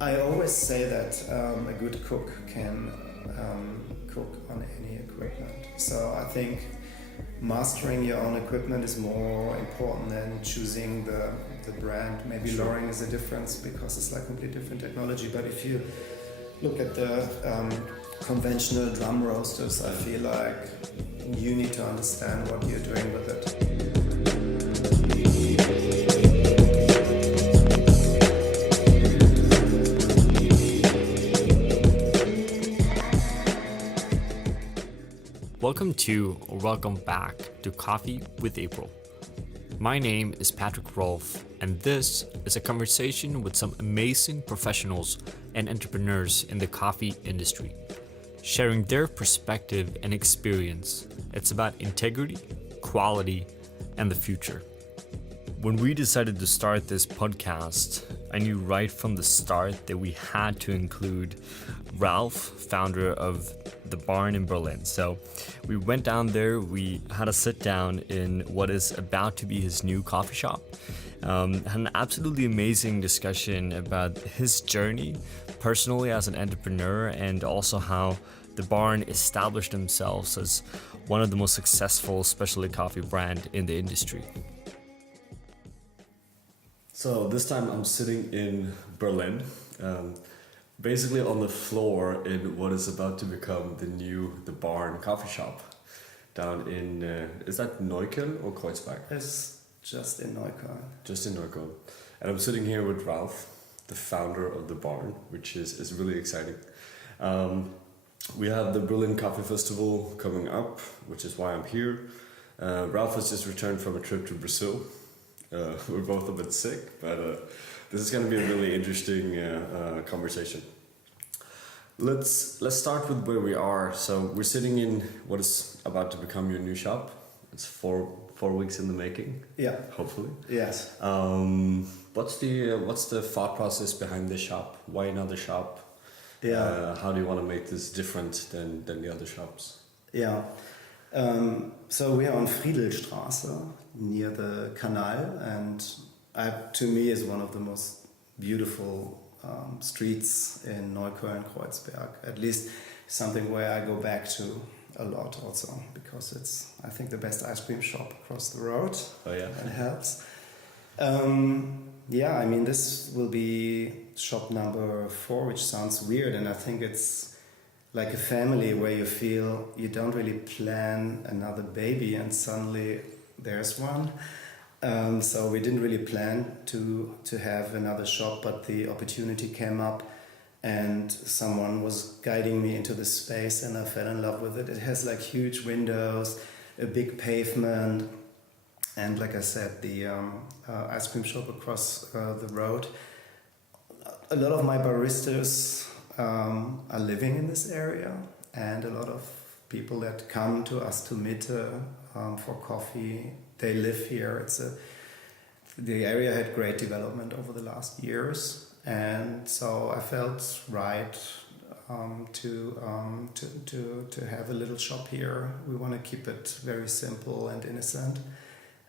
I always say that a good cook can cook on any equipment. So I think mastering your own equipment is more important than choosing the brand. Maybe lowering is a difference because it's like completely different technology. But if you look at the conventional drum roasters, I feel like you need to understand what you're doing with it. Welcome to or welcome back to Coffee with April. My name is Patrick Rolf, and this is a conversation with some amazing professionals and entrepreneurs in the coffee industry, sharing their perspective and experience. It's about integrity, quality, and the future. When we decided to start this podcast, I knew right from the start that we had to include Ralf, founder of The Barn in Berlin. So we went down there, we had a sit down in what is about to be his new coffee shop. Had an absolutely amazing discussion about his journey personally as an entrepreneur and also how The Barn established themselves as one of the most successful specialty coffee brand in the industry. So this time I'm sitting in Berlin, basically on the floor in what is about to become the Barn coffee shop down in, is that Neukölln or Kreuzberg? It's just in Neukölln. Just in Neukölln. And I'm sitting here with Ralf, the founder of The Barn, which is really exciting. We have the Berlin Coffee Festival coming up, which is why I'm here. Ralf has just returned from a trip to Brazil. We're both a bit sick, but this is going to be a really interesting conversation. Let's start with where we are. So we're sitting in what is about to become your new shop. It's four weeks in the making. Yeah. Hopefully. Yes. What's the thought process behind this shop? Why another shop? Yeah. How do you want to make this different than the other shops? Yeah. So we are on Friedelstraße near the canal, and to me is one of the most beautiful streets in Neukölln, Kreuzberg. At least something where I go back to a lot also, because it's, I think, the best ice cream shop across the road. Oh yeah, that helps. Yeah, I mean, this will be shop number 4, which sounds weird, and I think it's like a family where you feel you don't really plan another baby and suddenly there's one. So we didn't really plan to have another shop, but the opportunity came up and someone was guiding me into the space and I fell in love with it. It has like huge windows, a big pavement, and like I said, the ice cream shop across the road. A lot of my baristas are living in this area, and a lot of people that come to us to Mitte for coffee, they live here. The area had great development over the last years, and so I felt right to have a little shop here. We want to keep it very simple and innocent,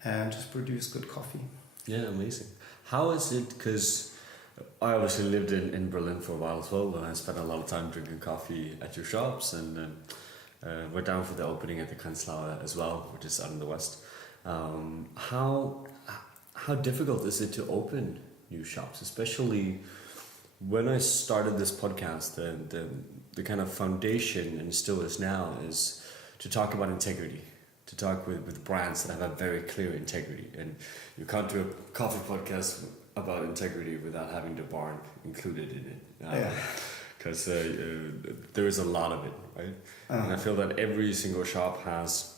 and just produce good coffee. Yeah, amazing. How is it? Because I obviously lived in Berlin for a while as well, and I spent a lot of time drinking coffee at your shops, and we're down for the opening at the Kanzlei as well, which is out in the west. How difficult is it to open new shops, especially when I started this podcast? The kind of foundation, and still is now, is to talk about integrity, to talk with brands that have a very clear integrity, and you can't do a coffee podcast about integrity without having The Barn included in it. Because there is a lot of it, right? And I feel that every single shop has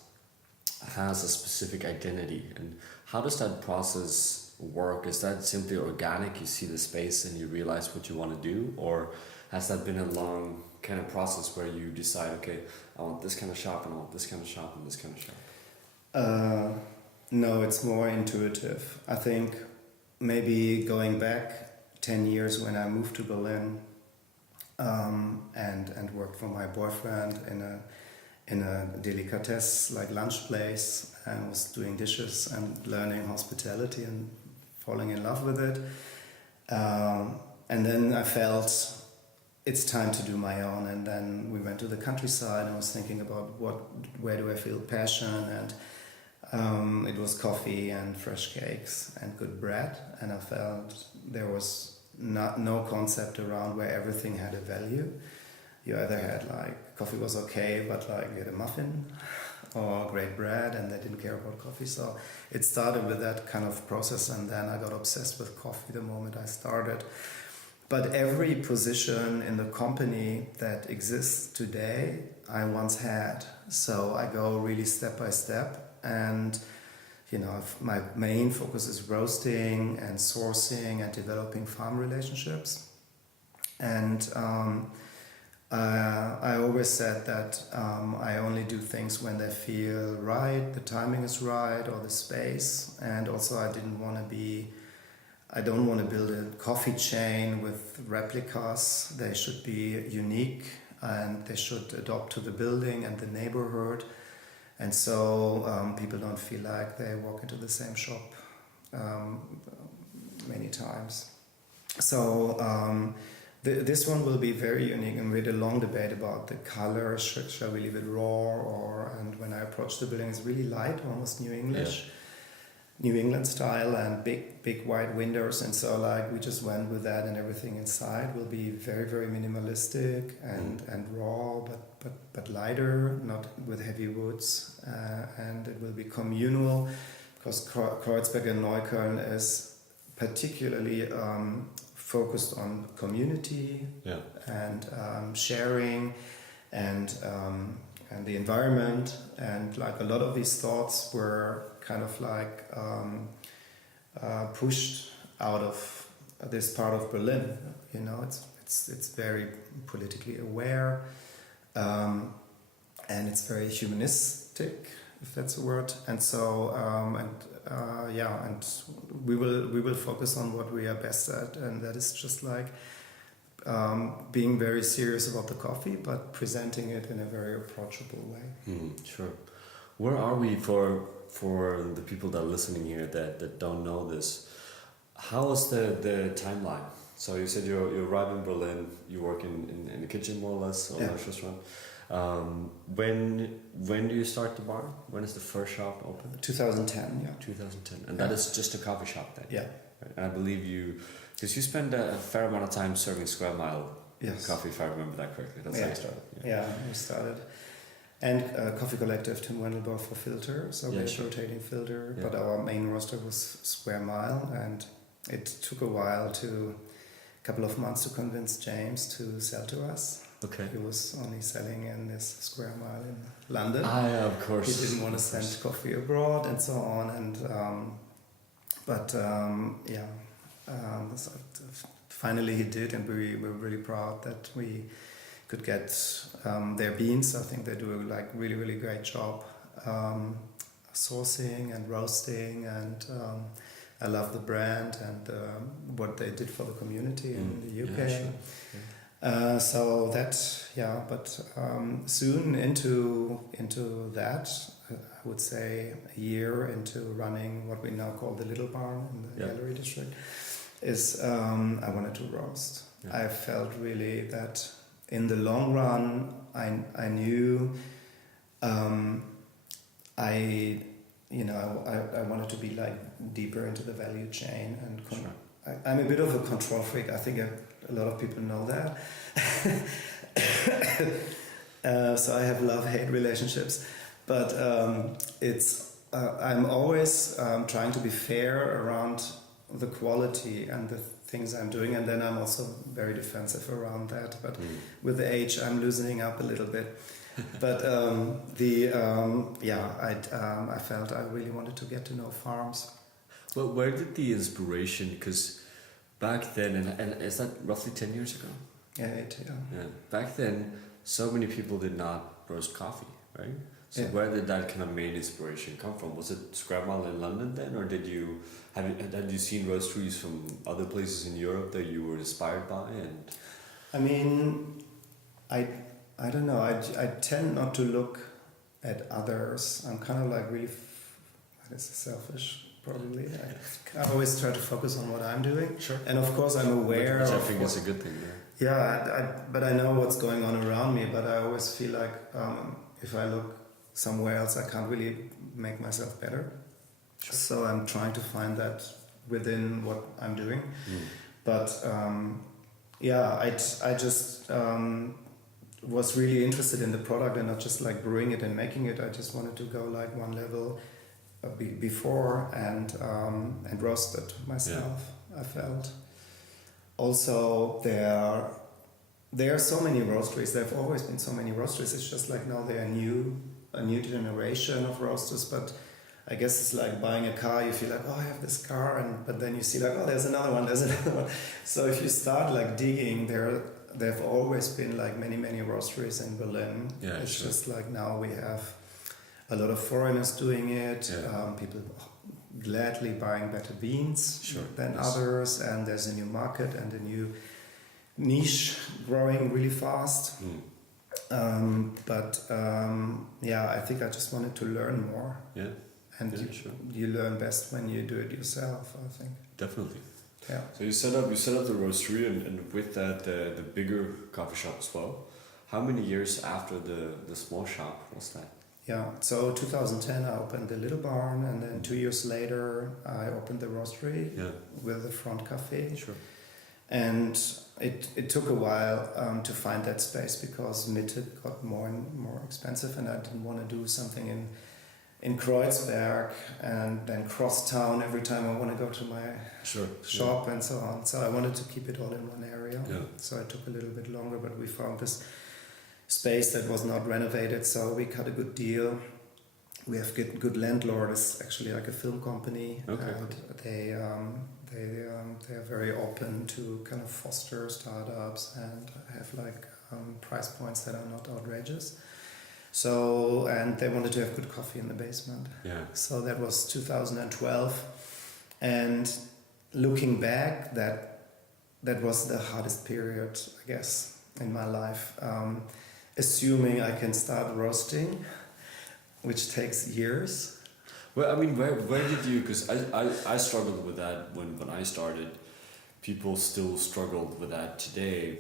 a specific identity. And how does that process work? Is that simply organic? You see the space and you realize what you want to do? Or has that been a long kind of process where you decide, okay, I want this kind of shop and I want this kind of shop and this kind of shop? No, it's more intuitive. I think maybe going back 10 years when I moved to Berlin and worked for my boyfriend in a delicatessen like lunch place, and was doing dishes and learning hospitality and falling in love with it. And then I felt it's time to do my own. And then we went to the countryside and I was thinking about where do I feel passion, and it was coffee and fresh cakes and good bread. And I felt there was no concept around where everything had a value. You either had like coffee was okay, but like you had a muffin, or great bread, and they didn't care about coffee. So it started with that kind of process, and then I got obsessed with coffee the moment I started. But every position in the company that exists today, I once had. So I go really step by step, and my main focus is roasting and sourcing and developing farm relationships. And I always said that I only do things when they feel right, the timing is right, or the space. And also I don't want to build a coffee chain with replicas. They should be unique, and they should adapt to the building and the neighborhood. And so people don't feel like they walk into the same shop many times. So this one will be very unique, and we had a long debate about the color. Shall we leave it raw, and when I approached the building, it's really light, almost New English. Yeah. New England style, and big wide windows, and so like we just went with that, and everything inside will be very, very minimalistic and raw, but lighter, not with heavy woods, and it will be communal, because Kreuzberg and Neukölln is particularly focused on community and sharing and the environment, and like a lot of these thoughts were kind of like pushed out of this part of Berlin. It's very politically aware, and it's very humanistic, if that's a word. And so and we will focus on what we are best at, and that is just like being very serious about the coffee, but presenting it in a very approachable way. Sure. Where are we for the people that are listening here that don't know this? How is the timeline? So you said you arrive in Berlin, you work in the kitchen more or less, or a restaurant. When do you start the bar? When is the first shop open? 2010, yeah. 2010. And that is just a coffee shop then? Yeah. And I believe because you spend a fair amount of time serving Square Mile coffee, if I remember that correctly. That's how you started. Yeah, we started. And Coffee Collective, Tim Wendelboe for filter, so we're rotating filter. Yeah. But our main roster was Square Mile, and it took a couple of months to convince James to sell to us. Okay. He was only selling in this Square Mile in London. Yeah, of course. He didn't want to send coffee abroad and so on. And so finally he did, and we were really proud that we could get their beans. I think they do a really, really great job sourcing and roasting, and I love the brand and what they did for the community in the UK. Yeah, sure. So that, but soon into that, I would say a year into running what we now call the Little Barn in the Gallery District, is I wanted to roast. Yeah. I felt really that in the long run, I knew I wanted to be like deeper into the value chain, and I'm a bit of a control freak. I think a lot of people know that. So I have love-hate relationships, but I'm always trying to be fair around the quality and the things I'm doing, and then I'm also very defensive around that. But with the age, I'm loosening up a little bit. But I felt I really wanted to get to know farms. Well, where did the inspiration? Because back then, and is that roughly 10 years ago? Yeah, 8, yeah. Back then, so many people did not roast coffee, right? So where did that kind of main inspiration come from? Was it Square Mile in London then, or had you seen roasteries from other places in Europe that you were inspired by? And I mean, I don't know. I tend not to look at others. I'm kind of like really, selfish probably. I always try to focus on what I'm doing. Sure. And of course I'm aware Which I of think is a good thing, yeah. Yeah, but I know what's going on around me, but I always feel like if I look somewhere else, I can't really make myself better. Sure. So I'm trying to find that within what I'm doing. But yeah, I just was really interested in the product and not just like brewing it and making it. I just wanted to go like one level before and roast it myself. I felt. Also, there are so many roasteries. There have always been so many roasteries. It's just like now there are a new generation of roasters. But I guess it's like buying a car. You feel like, oh, I have this car, but then you see like, oh, there's another one. So if you start like digging, there have always been like many roasteries in Berlin. Yeah, it's sure. just like now we have a lot of foreigners doing it. Yeah. People gladly buying better beans than others, and there's a new market and a new niche growing really fast. I think I just wanted to learn more. Yeah. And you learn best when you do it yourself, I think. Definitely. Yeah. So you set up the roastery and with that the bigger coffee shop as well. How many years after the small shop was that? Yeah, so 2010 I opened the Little Barn, and then 2 years later I opened the roastery with the front cafe. Sure. And it took a while to find that space because Mitte got more and more expensive, and I didn't want to do something in Kreuzberg and then cross town every time I want to go to my shop and so on. So I wanted to keep it all in one area. Yeah. So it took a little bit longer, but we found this space that was not renovated, so we cut a good deal. We have good landlord. It's actually like a film company, and they are very open to kind of foster startups and have like price points that are not outrageous. So, and they wanted to have good coffee in the basement. Yeah. So that was 2012, and looking back, that was the hardest period, I guess, in my life. Assuming I can start roasting, which takes years. Well, I mean, where did you? Because I struggled with that when I started. People still struggled with that today.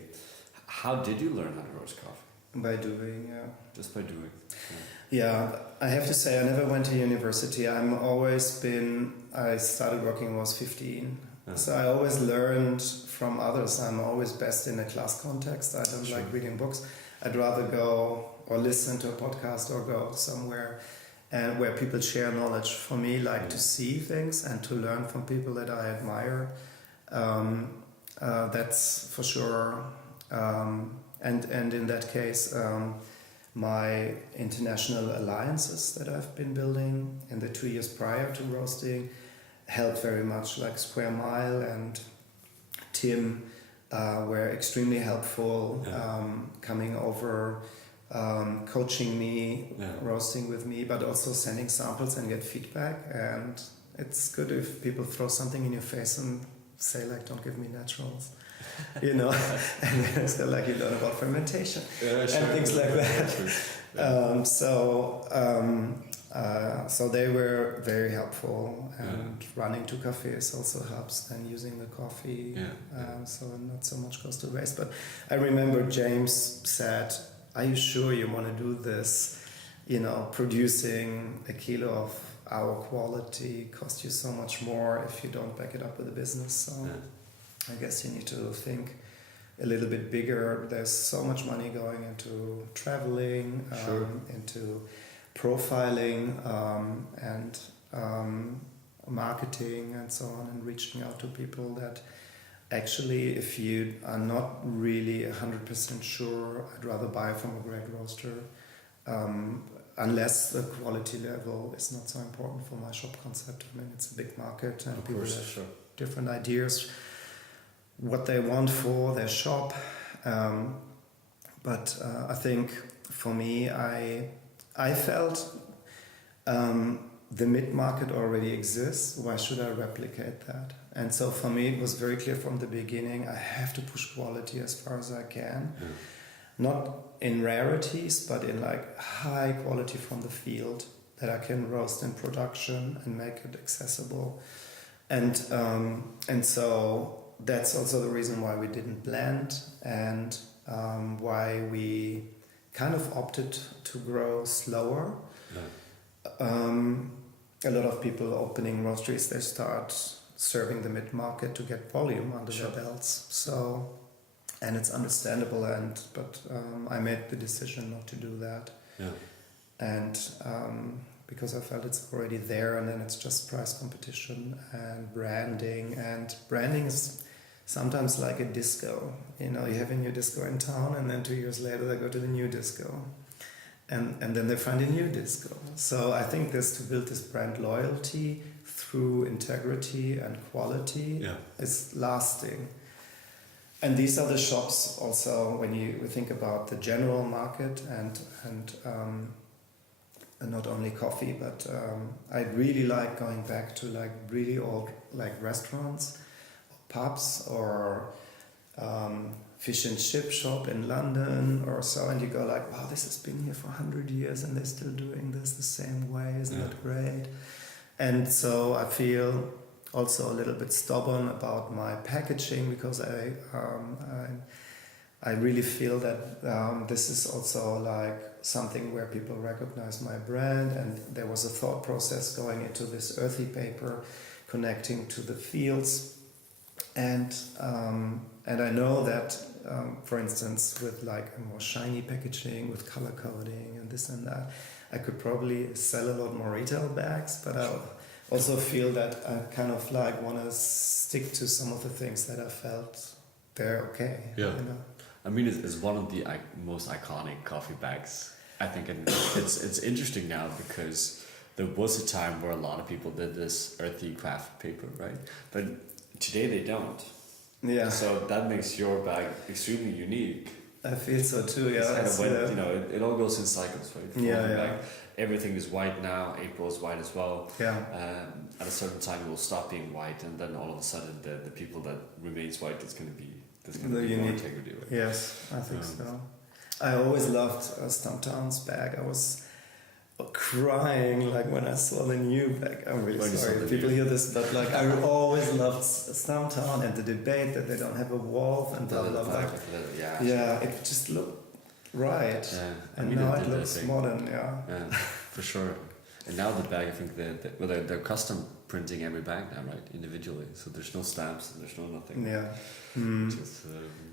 How did you learn how to roast coffee? By doing, yeah. Just by doing. Yeah, I have to say I never went to university. I started working when I was 15. So I always learned from others. I'm always best in a class context. I don't like reading books. I'd rather go or listen to a podcast or go somewhere and where people share knowledge. For me, like to see things and to learn from people that I admire. That's for sure. And in that case, my international alliances that I've been building in the 2 years prior to roasting helped very much, like Square Mile and Tim were extremely helpful, coming over, coaching me, roasting with me, but also sending samples and get feedback. And it's good if people throw something in your face and say like, don't give me naturals. You know, and then it's like you learn about fermentation and things like that. So they were very helpful, and running two cafes also helps than using the coffee. So not so much goes to waste. But I remember James said, "Are you sure you want to do this? You know, producing a kilo of our quality costs you so much more if you don't back it up with a business." So I guess you need to think a little bit bigger. There's so much money going into traveling, into profiling, and marketing and so on, and reaching out to people that actually, if you are not really 100% sure, I'd rather buy from a great roaster, unless the quality level is not so important for my shop concept. I mean, it's a big market and people have different ideas what they want for their shop. But I think for me, I felt the mid-market already exists. Why should I replicate that? And so for me, it was very clear from the beginning, I have to push quality as far as I can. Not in rarities, but in like high quality from the field that I can roast in production and make it accessible. And so that's also the reason why we didn't blend, and why we kind of opted to grow slower. A lot of people opening roasteries, they start serving the mid-market to get volume under their belts. So, and it's understandable, but I made the decision not to do that. Yeah. And because I felt it's already there, and then it's just price competition and branding. And branding is sometimes like a disco. You know, you have a new disco in town, and then 2 years later they go to the new disco. And then they find a new disco. So I think this, to build this brand loyalty through integrity and quality is lasting. And these are the shops also, when you think about the general market and not only coffee, but I really like going back to like really old like restaurants, pubs, or fish and chip shop in London or so, and you go like, wow, this has been here for 100 years and they're still doing this the same way, isn't that great? And so I feel also a little bit stubborn about my packaging, because I really feel that this is also like something where people recognize my brand, and there was a thought process going into this earthy paper connecting to the fields. And I know that, for instance, with like a more shiny packaging, with color coding and this and that, I could probably sell a lot more retail bags, but I also feel that I kind of like want to stick to some of the things that I felt they're okay. Yeah. You know? I mean, it's one of the most iconic coffee bags, I think, and it's interesting now because there was a time where a lot of people did this earthy craft paper, right? But today they don't. Yeah. So that makes your bag extremely unique. I feel so too. Yeah. It's kind of when, you know, it all goes in cycles, right? Yeah. Bag, everything is white now. April is white as well. Yeah. At a certain time, it will stop being white, and then all of a sudden, the people that remains white, there's going to be more integrity. Right? Yes, I think so. I always loved Stumptown's bag. I was crying like when I saw the new bag. I'm really sorry if people hear this, but like I always loved Stumptown and the debate that they don't have a valve and blah blah blah. Yeah, it just looked right. Yeah. And now it looks modern. Yeah, for sure. And now the bag, I think they're custom printing every bag now, right? Individually, so there's no stamps and there's no nothing. Yeah. Just,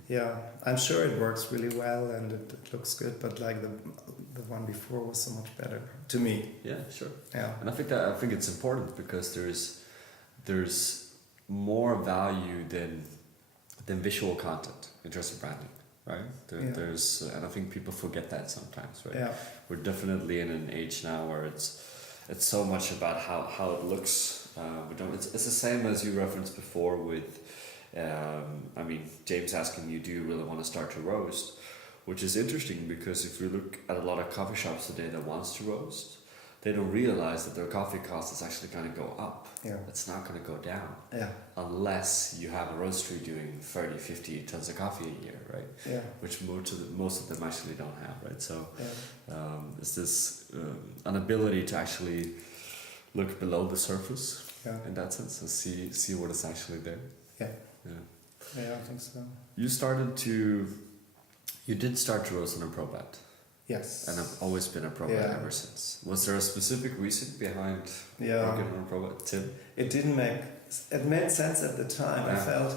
yeah, I'm sure it works really well and it looks good, but like the one before was so much better to me. Yeah, sure. Yeah. And I think it's important because there's more value than visual content in terms of branding, right? There's and I think people forget that sometimes, right? Yeah. We're definitely in an age now where it's so much about how it looks. It's the same as you referenced before with. I mean, James asking you, do you really want to start to roast? Which is interesting because if you look at a lot of coffee shops today that wants to roast, they don't realize that their coffee cost is actually going to go up. Yeah. It's not going to go down. Yeah. Unless you have a roastery doing 30, 50 tons of coffee a year, right? Yeah. Which most of them actually don't have, right? So it's this an ability to actually look below the surface in that sense and see what is actually there. Yeah. Yeah. Yeah, I think so. You did start to roast on a ProBat. Yes. And I've always been a ProBat ever since. Was there a specific reason behind working on a ProBat, Tim? It made sense at the time. I felt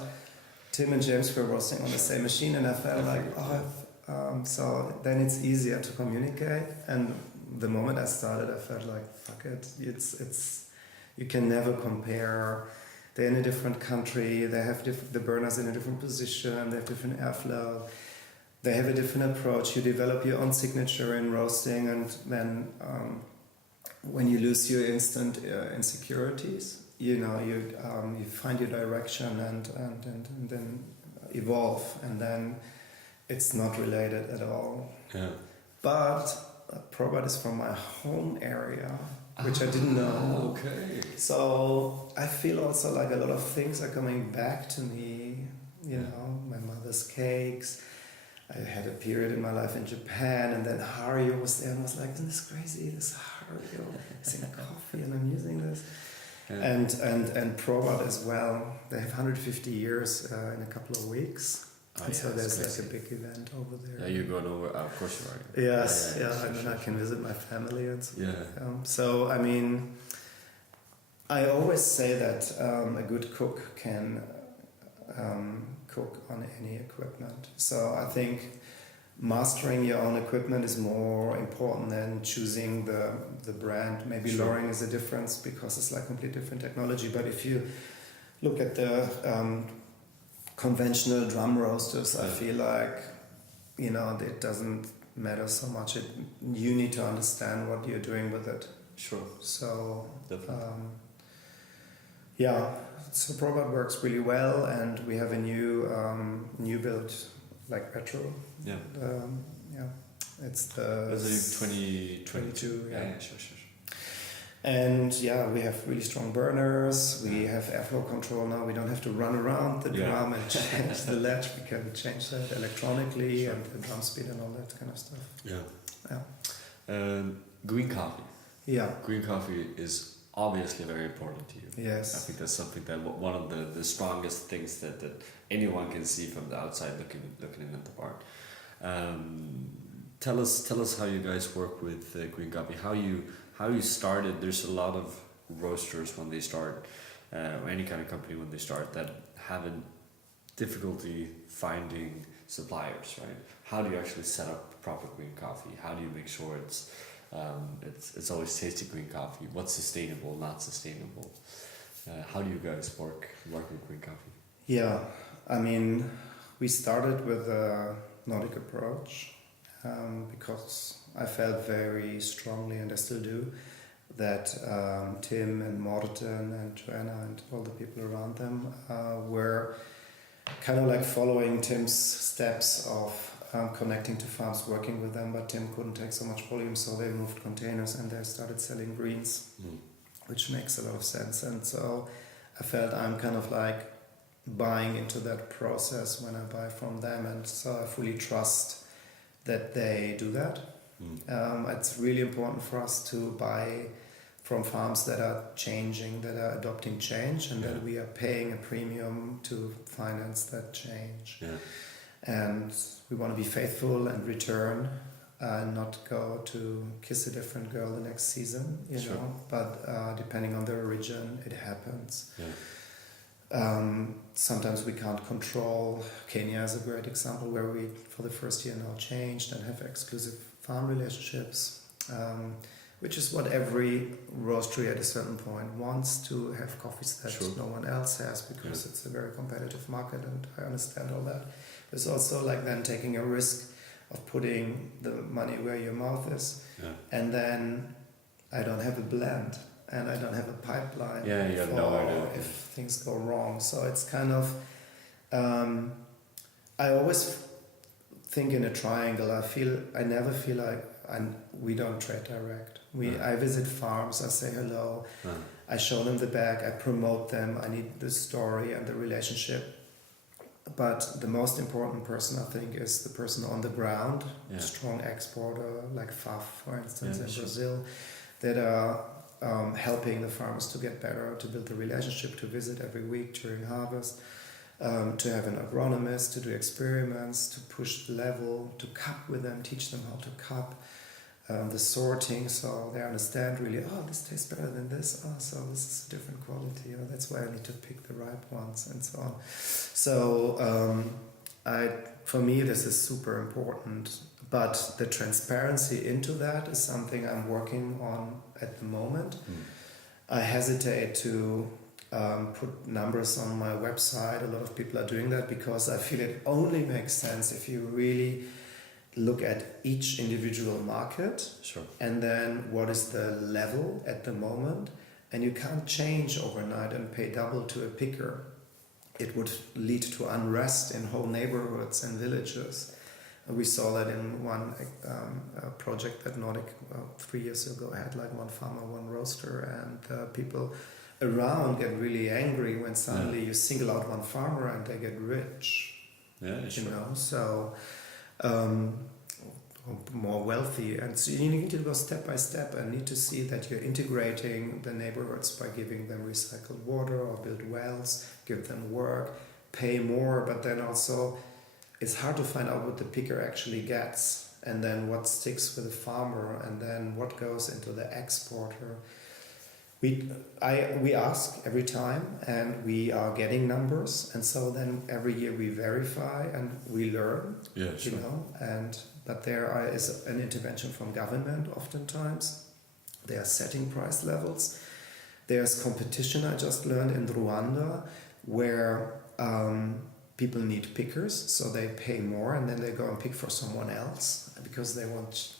Tim and James were roasting on the same machine, and I felt like, so then it's easier to communicate. And the moment I started, I felt like, fuck it, it's you can never compare. They're in a different country, they have the burners in a different position, they have different airflow, they have a different approach. You develop your own signature in roasting, and then when you lose your instant insecurities, you find your direction and then evolve, and then it's not related at all. Yeah. But ProBat is from my home area, which I didn't know. Okay. So I feel also like a lot of things are coming back to me. You know, my mother's cakes. I had a period in my life in Japan, and then Hario was there, and I was like, isn't this crazy? This are you using coffee and I'm using this? Yeah. And Probat as well. They have 150 years in a couple of weeks. And so there's like a big event over there. Yeah, you're going over. Of course you are. Yes, Sure, I mean, I can visit my family and so. Yeah. So I mean, I always say that a good cook can cook on any equipment. So I think mastering your own equipment is more important than choosing the brand. Maybe Sure. Loring is a difference because it's like completely different technology. But if you look at the conventional drum roasters, I feel like, you know, it doesn't matter so much. You need to understand what you're doing with it. Sure. So Definitely. yeah, so Probat works really well, and we have a new build like retro. Yeah. Yeah, it's the That's like 2022. yeah. Sure. And yeah, we have really strong burners. We have airflow control now. We don't have to run around the drum and change the latch. We can change that electronically and the drum speed and all that kind of stuff. Yeah. Green coffee. Yeah. Green coffee is obviously very important to you. Yes. I think that's something that one of the strongest things that anyone can see from the outside looking in at the barn. Tell us how you guys work with green coffee. How you started. There's a lot of roasters when they start, or any kind of company when they start, that have a difficulty finding suppliers, right? How do you actually set up proper green coffee? How do you make sure it's always tasty green coffee? What's sustainable, not sustainable? How do you guys work with green coffee? Yeah, I mean, we started with a Nordic approach because I felt very strongly, and I still do, that Tim and Morten and Joanna and all the people around them were kind of like following Tim's steps of connecting to farms, working with them, but Tim couldn't take so much volume, so they moved containers and they started selling greens, which makes a lot of sense. And so I felt I'm kind of like buying into that process when I buy from them, and so I fully trust that they do that. It's really important for us to buy from farms that are changing, that are adopting change, and that we are paying a premium to finance that change. Yeah. And we want to be faithful and return, not go to kiss a different girl the next season, you know. But depending on the origin, it happens. Yeah. Sometimes we can't control. Kenya is a great example where we, for the first year now, changed and have exclusive farm relationships, which is what every roastery at a certain point wants, to have coffees that no one else has, because it's a very competitive market, and I understand all that. It's also like then taking a risk of putting the money where your mouth is, and then I don't have a blend and I don't have a pipeline you have no idea if things go wrong. So it's kind of I always think in a triangle. I never feel like we don't trade direct. I visit farms, I say hello, I show them the bag, I promote them, I need the story and the relationship. But the most important person, I think, is the person on the ground, a strong exporter like Faf, for instance, in Brazil, that are helping the farmers to get better, to build the relationship, to visit every week during harvest, to have an agronomist, to do experiments, to push the level, to cup with them, teach them how to cup, the sorting, so they understand really, this tastes better than this, so this is a different quality, that's why I need to pick the ripe ones, and so on. So for me this is super important, but the transparency into that is something I'm working on at the moment. I hesitate to put numbers on my website. A lot of people are doing that because I feel it only makes sense if you really look at each individual market, and then what is the level at the moment, and you can't change overnight and pay double to a picker. It would lead to unrest in whole neighborhoods and villages. We saw that in one project that Nordic 3 years ago had like one farmer, one roaster, and people around get really angry when suddenly you single out one farmer and they get rich. You know, so or more wealthy. And so you need to go step by step and need to see that you're integrating the neighborhoods by giving them recycled water or build wells, give them work, pay more, but then also it's hard to find out what the picker actually gets and then what sticks with the farmer and then what goes into the exporter. We ask every time and we are getting numbers, and so then every year we verify and we learn. Yeah, sure. You know, but is an intervention from government oftentimes. They are setting price levels. There's competition, I just learned, in Rwanda, where people need pickers, so they pay more and then they go and pick for someone else because they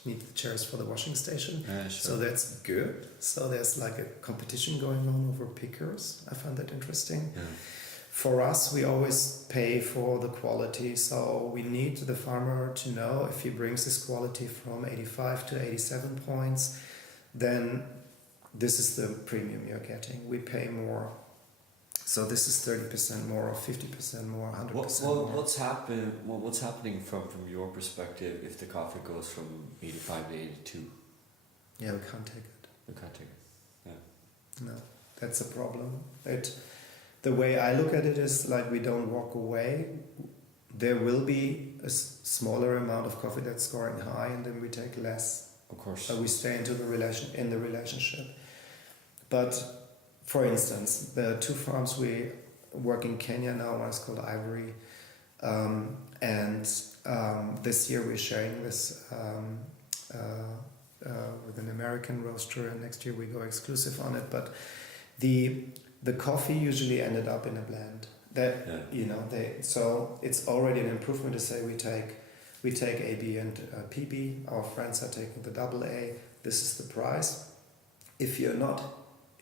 need the chairs for the washing station. Yeah, sure. So that's good. So there's like a competition going on over pickers. I find that interesting. Yeah. For us, we always pay for the quality, so we need the farmer to know if he brings his quality from 85 to 87 points, then this is the premium you're getting. We pay more. So this is 30% more or 50% more, 100% more. What's happening from your perspective if the coffee goes from 85 to 82? Yeah, we can't take it. You can't take it. Yeah. No, that's a problem. The way I look at it is like we don't walk away. There will be a smaller amount of coffee that's scoring high, and then we take less. Of course. We stay in the relationship. But for instance, the two farms we work in Kenya now, one is called Ivory, and this year we're sharing this with an American roaster, and next year we go exclusive on it. But the coffee usually ended up in a blend. So it's already an improvement to say we take AB and PB. Our friends are taking the double A. This is the price. If you're not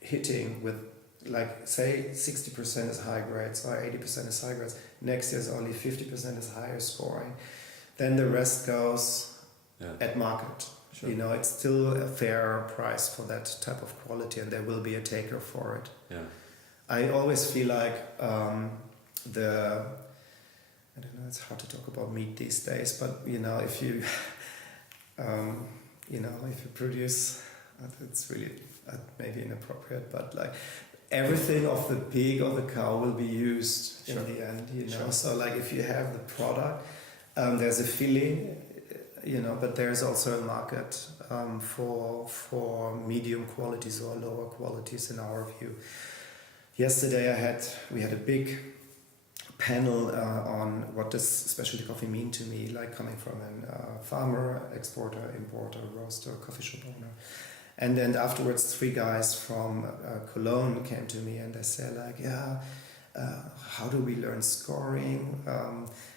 hitting with, like, say 60% is high grades or 80% is high grades, next year's only 50% is higher scoring, then the rest goes at market. Sure. You know, it's still a fair price for that type of quality, and there will be a taker for it. Yeah. I always feel like I don't know, it's hard to talk about meat these days, but you know, if you if you produce, it's really maybe inappropriate, but like everything of the pig or the cow will be used in the end, you know. Sure. So like if you have the product, there's a feeling, you know, but there's also a market for medium qualities or lower qualities in our view. Yesterday we had a big panel on what does specialty coffee mean to me, like coming from a farmer, exporter, importer, roaster, coffee shop owner. And then afterwards 3 guys from Cologne came to me and they said like, how do we learn scoring?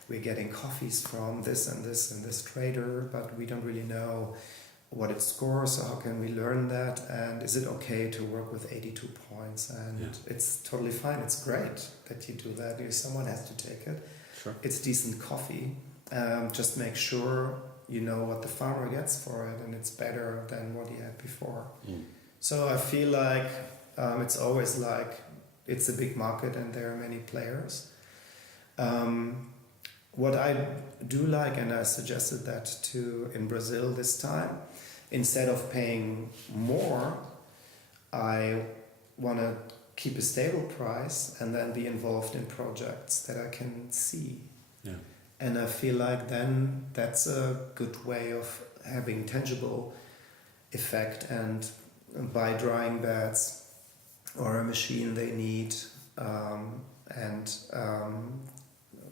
We're getting coffees from this and this and this trader, but we don't really know what it scores, so how can we learn that? And is it okay to work with 82 points? And it's totally fine. It's great that you do that. If someone has to take it. Sure. It's decent coffee. Just make sure you know what the farmer gets for it, and it's better than what he had before. So I feel like it's always like it's a big market and there are many players. What I do like, and I suggested that too in Brazil this time, instead of paying more, I want to keep a stable price and then be involved in projects that I can see. Yeah. And I feel like then that's a good way of having tangible effect, and buy drying beds or a machine they need, and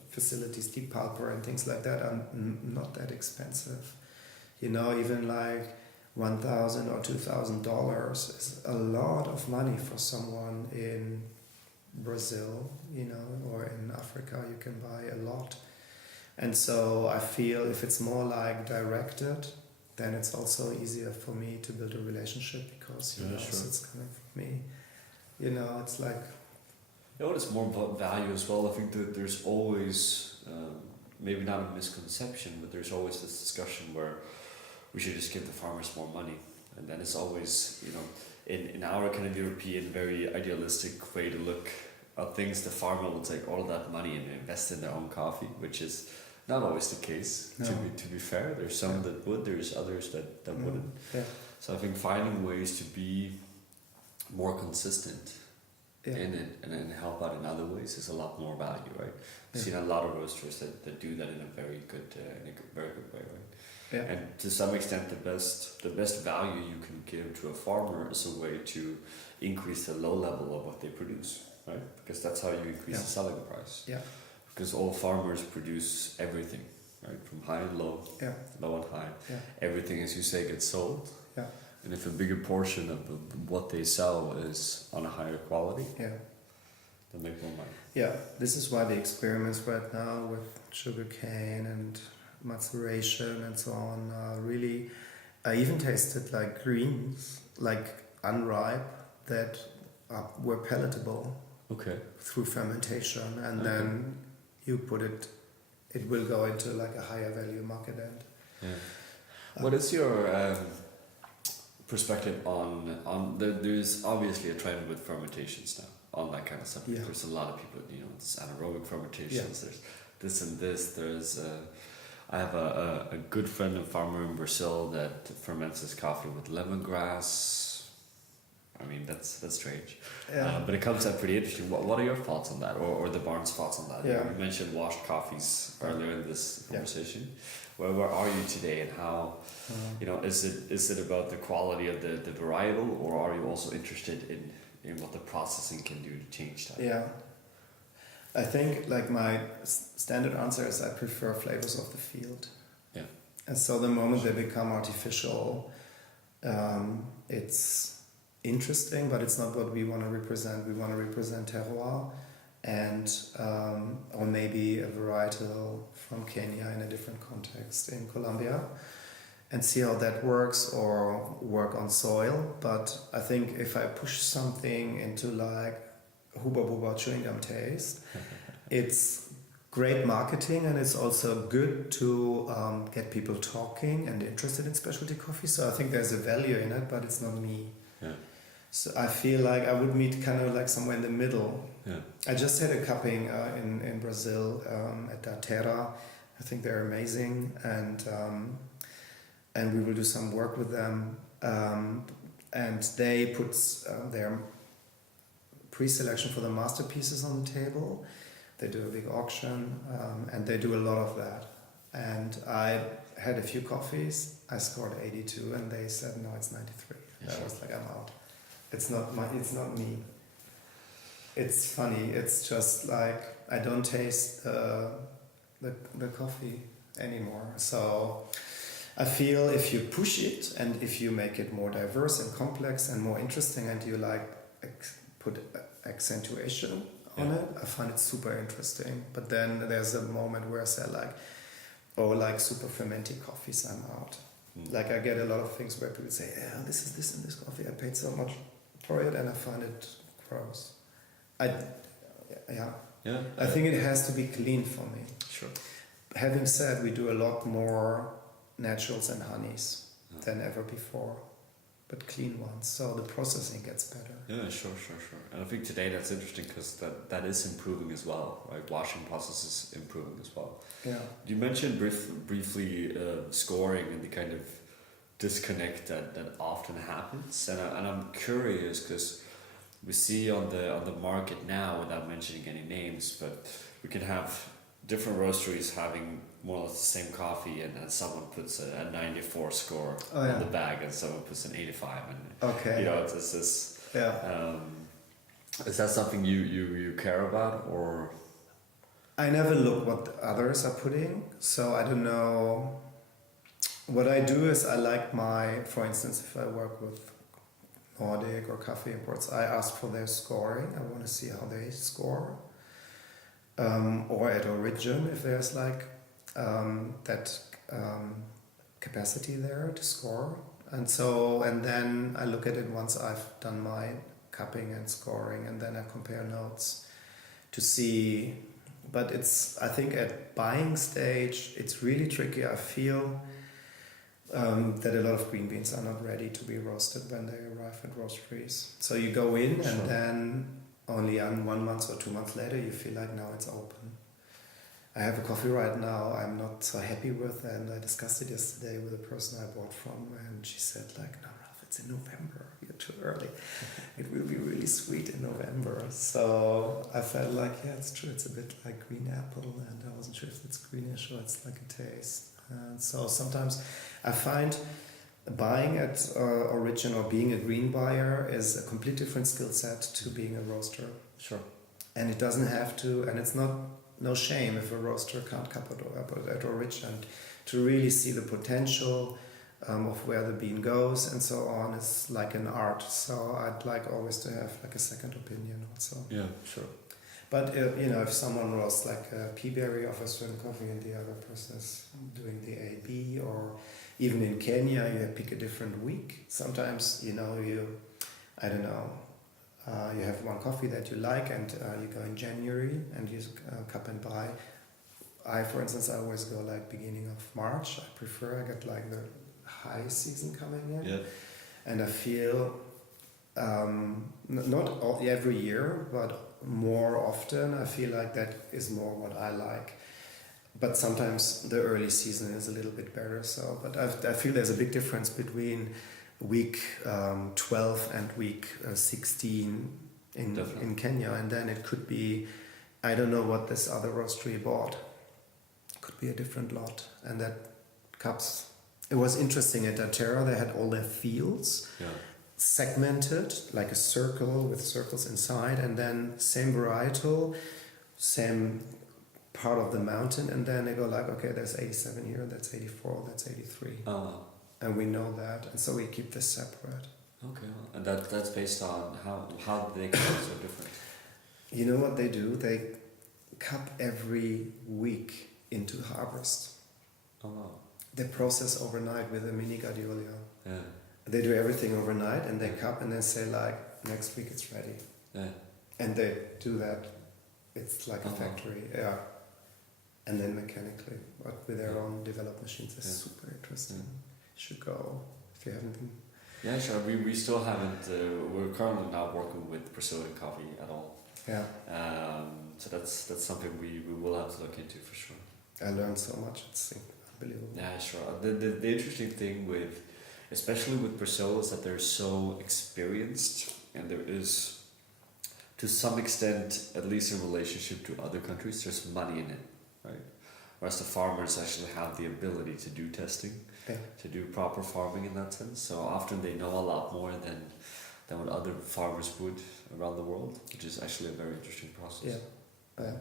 facilities, depulper and things like that are not that expensive. You know, even like $1,000 or $2,000 is a lot of money for someone in Brazil, you know, or in Africa. You can buy a lot. And so I feel if it's more like directed, then it's also easier for me to build a relationship, because you know, it's coming from me. You know, it's like... You know, it's more about value as well. I think that there's always, maybe not a misconception, but there's always this discussion where we should just give the farmers more money. And then it's always, you know, in our kind of European, very idealistic way to look at things, the farmer will take all of that money and invest in their own coffee, which is not always the case. No. To be fair, there's some that would, there's others that wouldn't. Yeah. So I think finding ways to be more consistent Yeah. in it and then help out in other ways is a lot more value, right? I've Yeah. seen a lot of roasters that do that in a very good very good way, right? Yeah. And to some extent, the best value you can give to a farmer is a way to increase the low level of what they produce, right? Because that's how you increase the selling price. Yeah. Because all farmers produce everything, right? From high and low, Yeah. low and high. Yeah. Everything, as you say, gets sold. Yeah. And if a bigger portion of what they sell is on a higher quality, Yeah. they'll make more money. Yeah. This is why the experiments right now with sugarcane and maceration and so on really. I even tasted like greens, like unripe, that were palatable Okay. through fermentation, and Okay. then you put it. It will go into like a higher value market end. Yeah. What is your perspective on there's obviously a trend with fermentations now on that kind of stuff. Yeah. There's a lot of people, it's anaerobic fermentations. There's this and this. There's I have a good friend and farmer in Brazil that ferments his coffee with lemongrass. I mean, that's strange. Yeah. But it comes out pretty interesting. What are your thoughts on that, or the Barn's thoughts on that? Yeah. You mentioned washed coffees earlier in this conversation. Where are you today, and how? Is it about the quality of the varietal, or are you also interested in what the processing can do to change that? Yeah. I think like my standard answer is I prefer flavors of the field. Yeah. And so the moment they become artificial, it's interesting, but it's not what we want to represent. We want to represent terroir and or maybe a varietal from Kenya in a different context in Colombia, and see how that works, or work on soil. But I think if I push something into like Hubba Bubba chewing gum taste, it's great marketing, and it's also good to get people talking and interested in specialty coffee. So I think there's a value in it, but it's not me. Yeah. So I feel like I would meet kind of like somewhere in the middle. Yeah. I just had a cupping in Brazil at Da Terra. I think they're amazing, and we will do some work with them. And they put their pre-selection for the masterpieces on the table. They do a big auction, and they do a lot of that. And I had a few coffees. I scored 82, and they said no, it's 93. Yeah. I was like, I'm out. It's not me. It's funny. It's just like I don't taste the coffee anymore. So I feel if you push it and if you make it more diverse and complex and more interesting, and you like put accentuation on it, I find it super interesting. But then there's a moment where I say like, oh, like super fermenty coffees, I'm out. Like I get a lot of things where people say, yeah, this is this and this coffee. I paid so much for it, and I find it gross. I think it has to be clean for me. Sure. Having said, we do a lot more naturals and honeys than ever before, but clean ones. So the processing gets better. Yeah, sure. And I think today that's interesting because that is improving as well, right? Washing process is improving as well. Yeah. You mentioned briefly scoring and the kind of disconnect that often happens, and I'm curious because we see on the market now, without mentioning any names, but we can have different roasteries having more or less the same coffee, and then someone puts a 94 score on the bag, and someone puts an 85, and it's this. Yeah. Is that something you care about, or? I never look what the others are putting, so I don't know. What I do is I like for instance, if I work with Nordic or coffee imports, I ask for their scoring. I want to see how they score. Or at origin, if there's like that capacity there to score. And then I look at it once I've done my cupping and scoring, and then I compare notes to see. But I think at buying stage, it's really tricky. I feel that a lot of green beans are not ready to be roasted when they arrive at roasteries. So you go in, and then only 1 month or 2 months later, you feel like now it's open. I have a coffee right now I'm not so happy with, and I discussed it yesterday with a person I bought from, and she said like, no, Ralf, it's in November, you're too early. It will be really sweet in November. So I felt like, yeah, it's true, it's a bit like green apple, and I wasn't sure if it's greenish or it's like a taste. And so sometimes I find buying at Origin or being a green buyer is a complete different skill set to being a roaster. Sure. And it doesn't have to, and it's not no shame if a roaster can't cup it at Origin. To really see the potential of where the bean goes and so on is like an art. So I'd like always to have like a second opinion also. Yeah, sure. But if someone roasts like a pea berry of a certain coffee and the other person is doing the AB, or even in Kenya you pick a different week. Sometimes you have one coffee that you like, and you go in January and you cup and buy. For instance, I always go like beginning of March. I prefer, I get like the high season coming in. Yeah. And I feel, not every year, but more often, I feel like that is more what I like. But sometimes the early season is a little bit better. So, but I feel there's a big difference between week 12 and week 16 in Kenya, and then it could be, I don't know what this other roastery bought. It could be a different lot, and that cups. It was interesting at Atera. They had all their fields segmented like a circle with circles inside, and then same varietal, same part of the mountain, and then they go like, okay, there's 87 here, that's 84, that's 83. And we know that, and so we keep this separate. Okay, and that's based on how they can be so different. You know what they do? They cup every week into harvest. Oh wow. They process overnight with a mini Guardiola. Yeah. They do everything overnight, and they cup, and they say like, next week it's ready. Yeah. And they do that. It's like a factory. Yeah. And then mechanically, but with their own developed machines. It's super interesting. You should go if you haven't been. Yeah, sure. We still haven't. We're currently not working with Brazilian coffee at all. Yeah. So that's something we will have to look into for sure. I learned so much. It's unbelievable. Yeah, sure. The interesting thing with, especially with Brazil, is that they're so experienced, and there is, to some extent, at least in relationship to other countries, there's money in it, right? Whereas the farmers actually have the ability to do testing, to do proper farming in that sense. So often they know a lot more than what other farmers would around the world, which is actually a very interesting process. Yeah.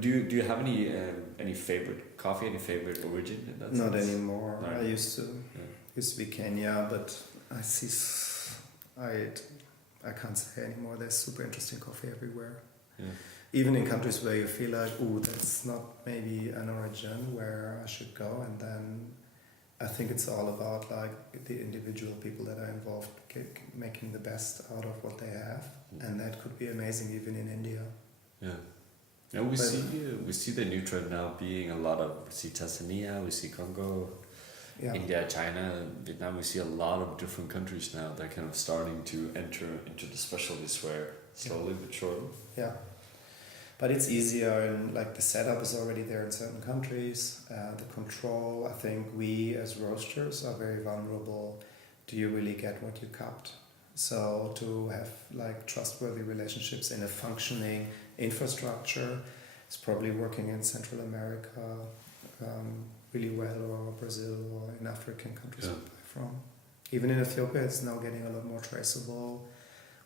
Do you have any favorite coffee, any favorite origin in that sense? Not anymore. No. I used to. Used to be Kenya, but I can't say anymore. There's super interesting coffee everywhere. Yeah. Even in countries where you feel like, ooh, that's not maybe an origin where I should go, and then I think it's all about like the individual people that are involved making the best out of what they have, and that could be amazing even in India. Yeah. Yeah, we see the new trend now being a lot of, we see Tanzania, we see Congo, India, China, Vietnam. We see a lot of different countries now that are kind of starting to enter into the specialty ware slowly but surely. Yeah, but it's easier, and like the setup is already there in certain countries. The control, I think we as roasters are very vulnerable. Do you really get what you cupped? So to have like trustworthy relationships in a functioning infrastructure, it's probably working in Central America really well, or Brazil, or in African countries we buy from. Even in Ethiopia, it's now getting a lot more traceable.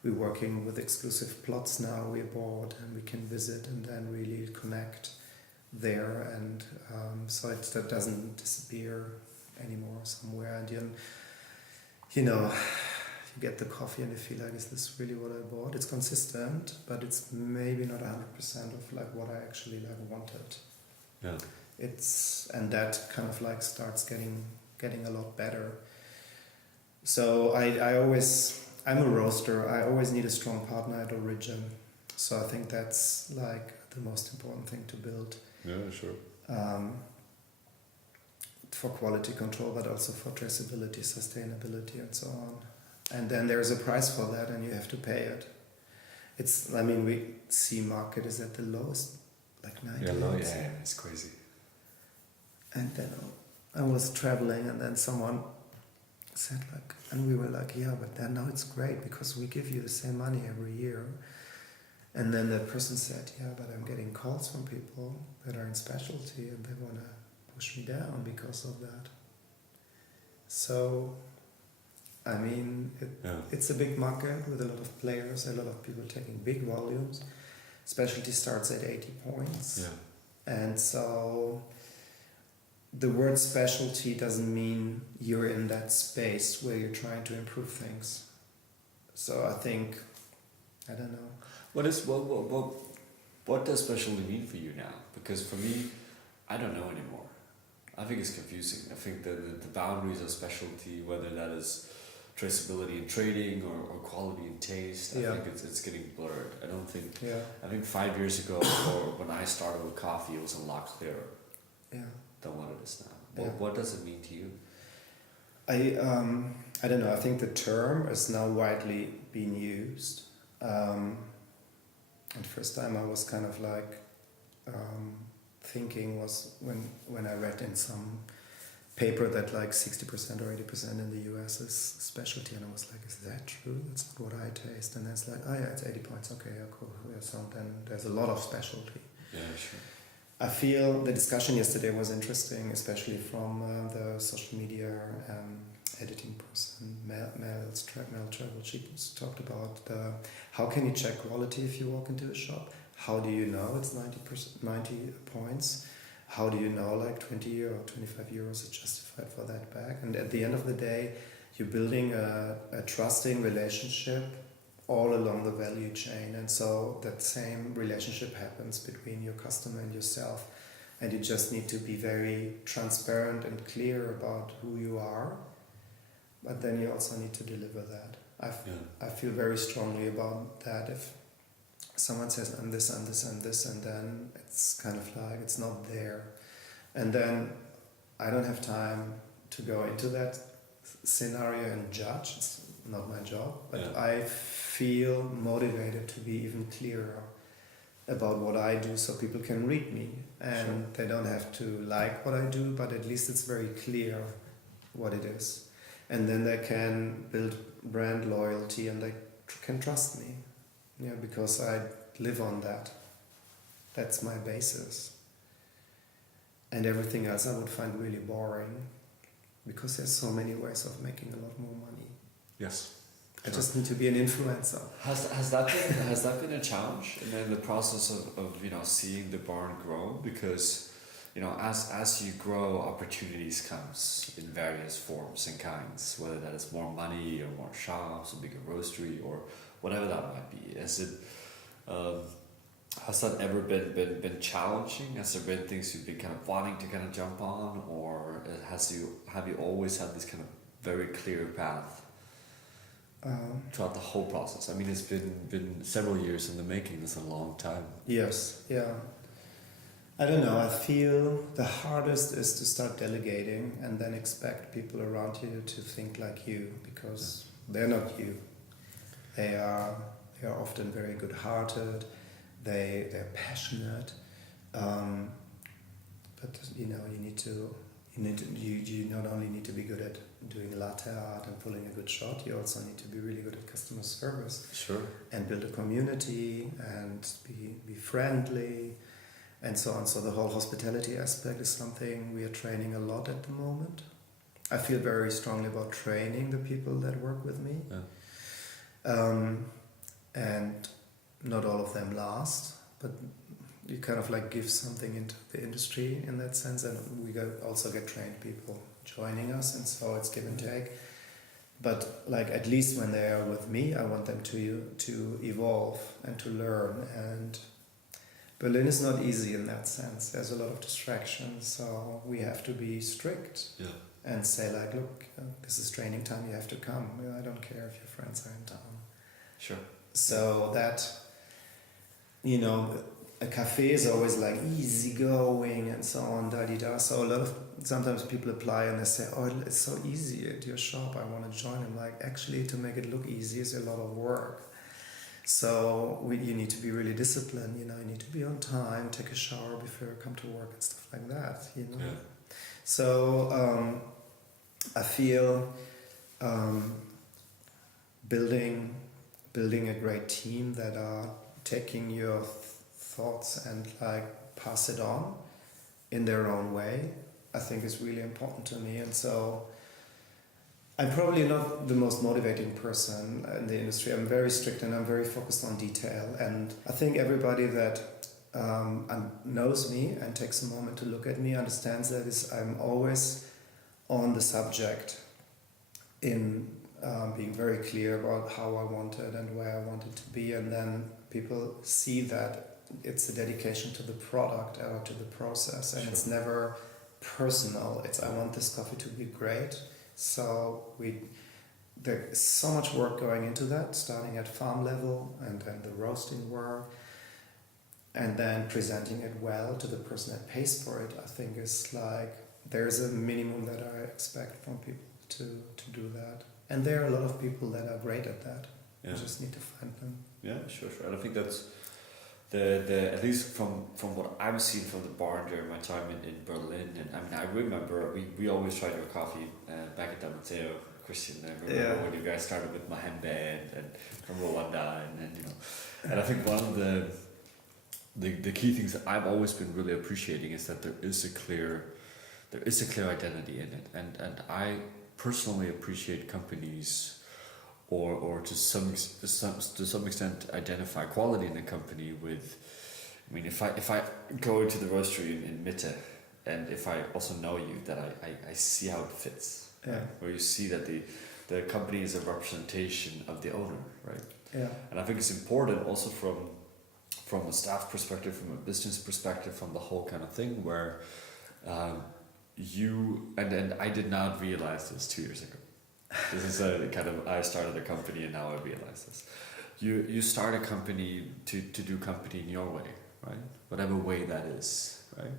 We're working with exclusive plots now we bought, and we can visit and then really connect there, and so that doesn't disappear anymore somewhere. And you get the coffee and you feel like, is this really what I bought? It's consistent, but it's maybe not 100% of like what I actually like wanted. Yeah. And that kind of like starts getting a lot better. So I'm a roaster. I always need a strong partner at origin. So I think that's like the most important thing to build. Yeah, sure. For quality control, but also for traceability, sustainability, and so on. And then there's a price for that, and you have to pay it. We see market is at the lowest like 90 Yeah, euros. yeah, it's crazy. And then I was traveling, and then someone said like, and we were like, yeah, but then now it's great because we give you the same money every year. And then that person said, yeah, but I'm getting calls from people that are in specialty and they want to push me down because of that. So, I mean, it's a big market with a lot of players, a lot of people taking big volumes. Specialty starts at 80 points. Yeah. And so the word specialty doesn't mean you're in that space where you're trying to improve things. So I think, I don't know. What does specialty mean for you now? Because for me, I don't know anymore. I think it's confusing. I think the boundaries of specialty, whether that is traceability in trading or quality in taste, I think it's getting blurred. I don't think. Yeah. I think 5 years ago, or when I started with coffee, it was a lot clearer. Yeah. Than what it is now. What does it mean to you? I don't know. I think the term is now widely being used. And first time I was kind of like thinking was when I read in some paper that like 60% or 80% in the US is specialty, and I was like, is that true? That's not what I taste. And then it's like, oh yeah, it's 80 points. Okay, yeah, cool. Yeah, so then there's a lot of specialty. Yeah, sure. I feel the discussion yesterday was interesting, especially from the social media editing person, Mel Travel. She talked about how can you check quality if you walk into a shop? How do you know it's 90 points? How do you know like 20 or 25 euros is justified for that bag? And at the end of the day, you're building a trusting relationship all along the value chain, and so that same relationship happens between your customer and yourself, and you just need to be very transparent and clear about who you are, but then you also need to deliver that. I feel very strongly about that. If someone says I'm this, I'm this, I'm this, and then it's kind of like it's not there, and then I don't have time to go into that scenario and judge. It's not my job, but I feel motivated to be even clearer about what I do so people can read me, and they don't have to like what I do, but at least it's very clear what it is, and then they can build brand loyalty and they can trust me, because I live on that. That's my basis, and everything else I would find really boring because there's so many ways of making a lot more money. Yes. I just need to be an influencer. Has that been a challenge in the process of seeing the barn grow? Because as you grow, opportunities comes in various forms and kinds, whether that is more money or more shops, a bigger roastery, or whatever that might be. Has that ever been challenging? Has there been things you've been kind of wanting to kind of jump on, or have you always had this kind of very clear path throughout the whole process? I mean, it's been several years in the making. It's a long time. Yes, yeah. I don't know. I feel the hardest is to start delegating and then expect people around you to think like you, because they're not you. They are often very good-hearted. They're passionate, but you not only need to be good at doing latte art and pulling a good shot, you also need to be really good at customer service. Sure. And build a community and be friendly and so on. So the whole hospitality aspect is something we are training a lot at the moment. I feel very strongly about training the people that work with me. Yeah. And not all of them last, but you kind of like give something into the industry in that sense, and we also get trained people joining us, and so it's give and take. But like at least when they are with me, I want them to evolve and to learn. And Berlin is not easy in that sense. There's a lot of distractions, so we have to be strict and say like, look, this is training time. You have to come. I don't care if your friends are in town. Sure. So that, a cafe is always like easygoing and so on, da-di-da. So sometimes people apply and they say, oh, it's so easy at your shop, I want to join. I'm like, actually, to make it look easy is a lot of work. So you need to be really disciplined, you need to be on time, take a shower before you come to work and stuff like that, Yeah. So I feel building a great team that are taking your thoughts and pass it on in their own way, I think is really important to me. And so I'm probably not the most motivating person in the industry. I'm very strict and I'm very focused on detail. And I think everybody that knows me and takes a moment to look at me understands that I'm always on the subject in being very clear about how I want it and where I want it to be. And then people see that it's a dedication to the product or to the process. And It's never personal. It's I want this coffee to be great. So there's so much work going into that, starting at farm level and then the roasting work, and then presenting it well to the person that pays for it. I think is there's a minimum that I expect from people to do that, and there are a lot of people that are great at that. Yeah. You just need to find them. Yeah, sure. And I think that's the at least from what I've seen from the barn during my time in Berlin. And I mean, I remember we always tried your coffee back at Mateo, Christian. I remember when you guys started with Mahembe and from Rwanda, and I think one of the key things that I've always been really appreciating is that there is a clear identity in it, and I personally appreciate companies. Or to some extent identify quality in a company with. I mean, if I go into the roastery in Mitte, and if I also know you, that I see how it fits. Yeah. Right? Where you see that the company is a representation of the owner, right? Yeah. And I think it's important also from a staff perspective, from a business perspective, from the whole kind of thing where you and I did not realize this 2 years ago. This is a kind of, I started a company and now I realize this. You start a company to do company in your way, right? Whatever way that is, right?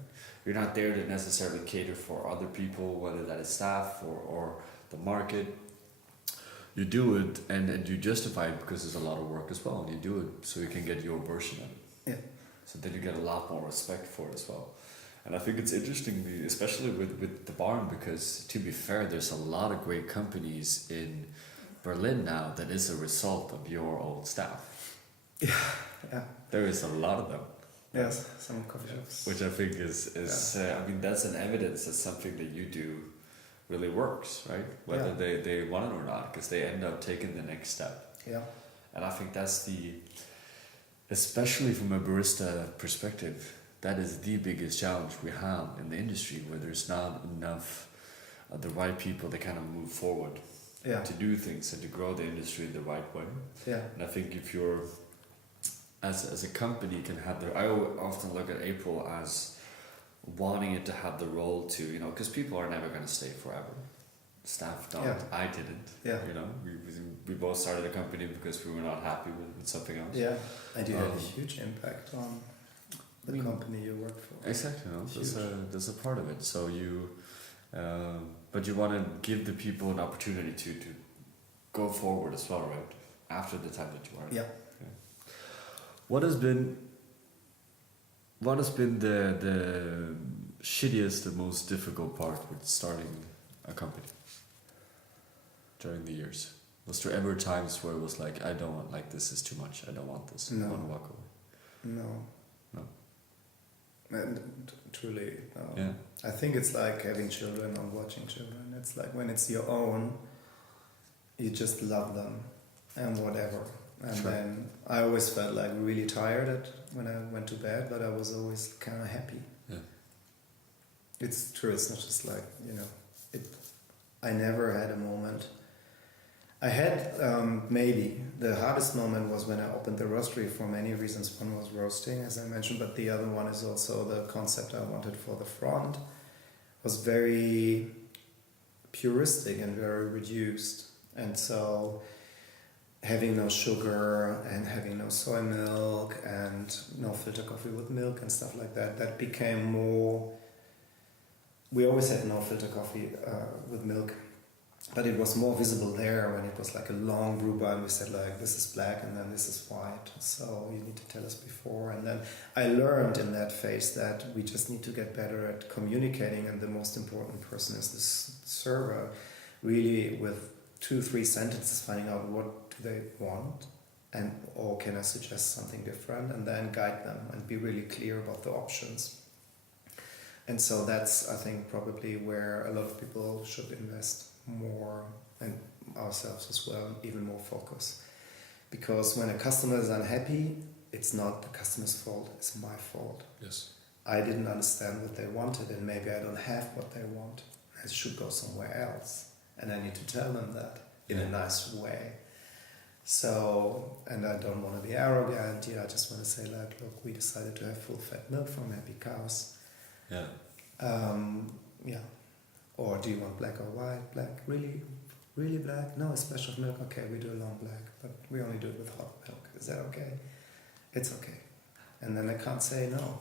You're not there to necessarily cater for other people, whether that is staff or the market. You do it and you justify it because there's a lot of work as well. And you do it so you can get your version of it. Yeah. So then you get a lot more respect for it as well. And I think it's interesting, especially with the barn, because to be fair, there's a lot of great companies in Berlin now that is a result of your old staff. Yeah. There is a lot of them. Yes, some coffee shops. Which I think is I mean, that's an evidence that something that you do really works, right? Whether they want it or not, because they end up taking the next step. Yeah. And I think that's especially from a barista perspective, that is the biggest challenge we have in the industry, where there's not enough of the right people that kind of move forward to do things and to grow the industry in the right way. Yeah. And I think if you're, as a company, can have I often look at April as wanting it to have the role to, because people are never going to stay forever. Staff don't. Yeah. I didn't. Yeah. We both started a company because we were not happy with something else. Yeah. And you had a huge impact on the company you work for. Exactly, there's a part of it. So but you want to give the people an opportunity to go forward as well, right? After the time that you are. Yeah. What has been the shittiest, the most difficult part with starting a company during the years? Was there ever times where it was like, I don't want, this is too much, I don't want this, No. I want to walk away? No. And truly, no. Yeah. I think it's like having children or watching children. It's like when it's your own, you just love them and whatever. And then I always felt really tired when I went to bed, but I was always kind of happy. Yeah. It's true. It's not just I never had a moment. I had maybe the hardest moment was when I opened the roastery for many reasons. One was roasting, as I mentioned, but the other one is also the concept I wanted for the front. It was very puristic and very reduced, and so having no sugar and having no soy milk and no filter coffee with milk and stuff like that, that became more. We always had no filter coffee with milk. but it was more visible there when it was like a long brew bar and we said like, this is black and then this is white, so you need to tell us before. And then I learned in that phase that we just need to get better at communicating, and the most important person is this server, really with 2-3 sentences finding out what do they want, and or can I suggest something different, and then guide them and be really clear about the options. And so that's, I think, probably where a lot of people should invest more, and ourselves as well, even more focus. Because when a customer is unhappy, it's not the customer's fault, it's my fault. Yes. I didn't understand what they wanted, and maybe I don't have what they want. I should go somewhere else. And I need to tell them that in a nice way. So, and I don't want to be arrogant, I just want to say like, look, we decided to have full-fat milk from happy cows. Yeah. Yeah. Or do you want black or white? Black, really, really black? No, a splash of milk. Okay, we do a long black, but we only do it with hot milk. Is that okay? It's okay. And then I can't say no.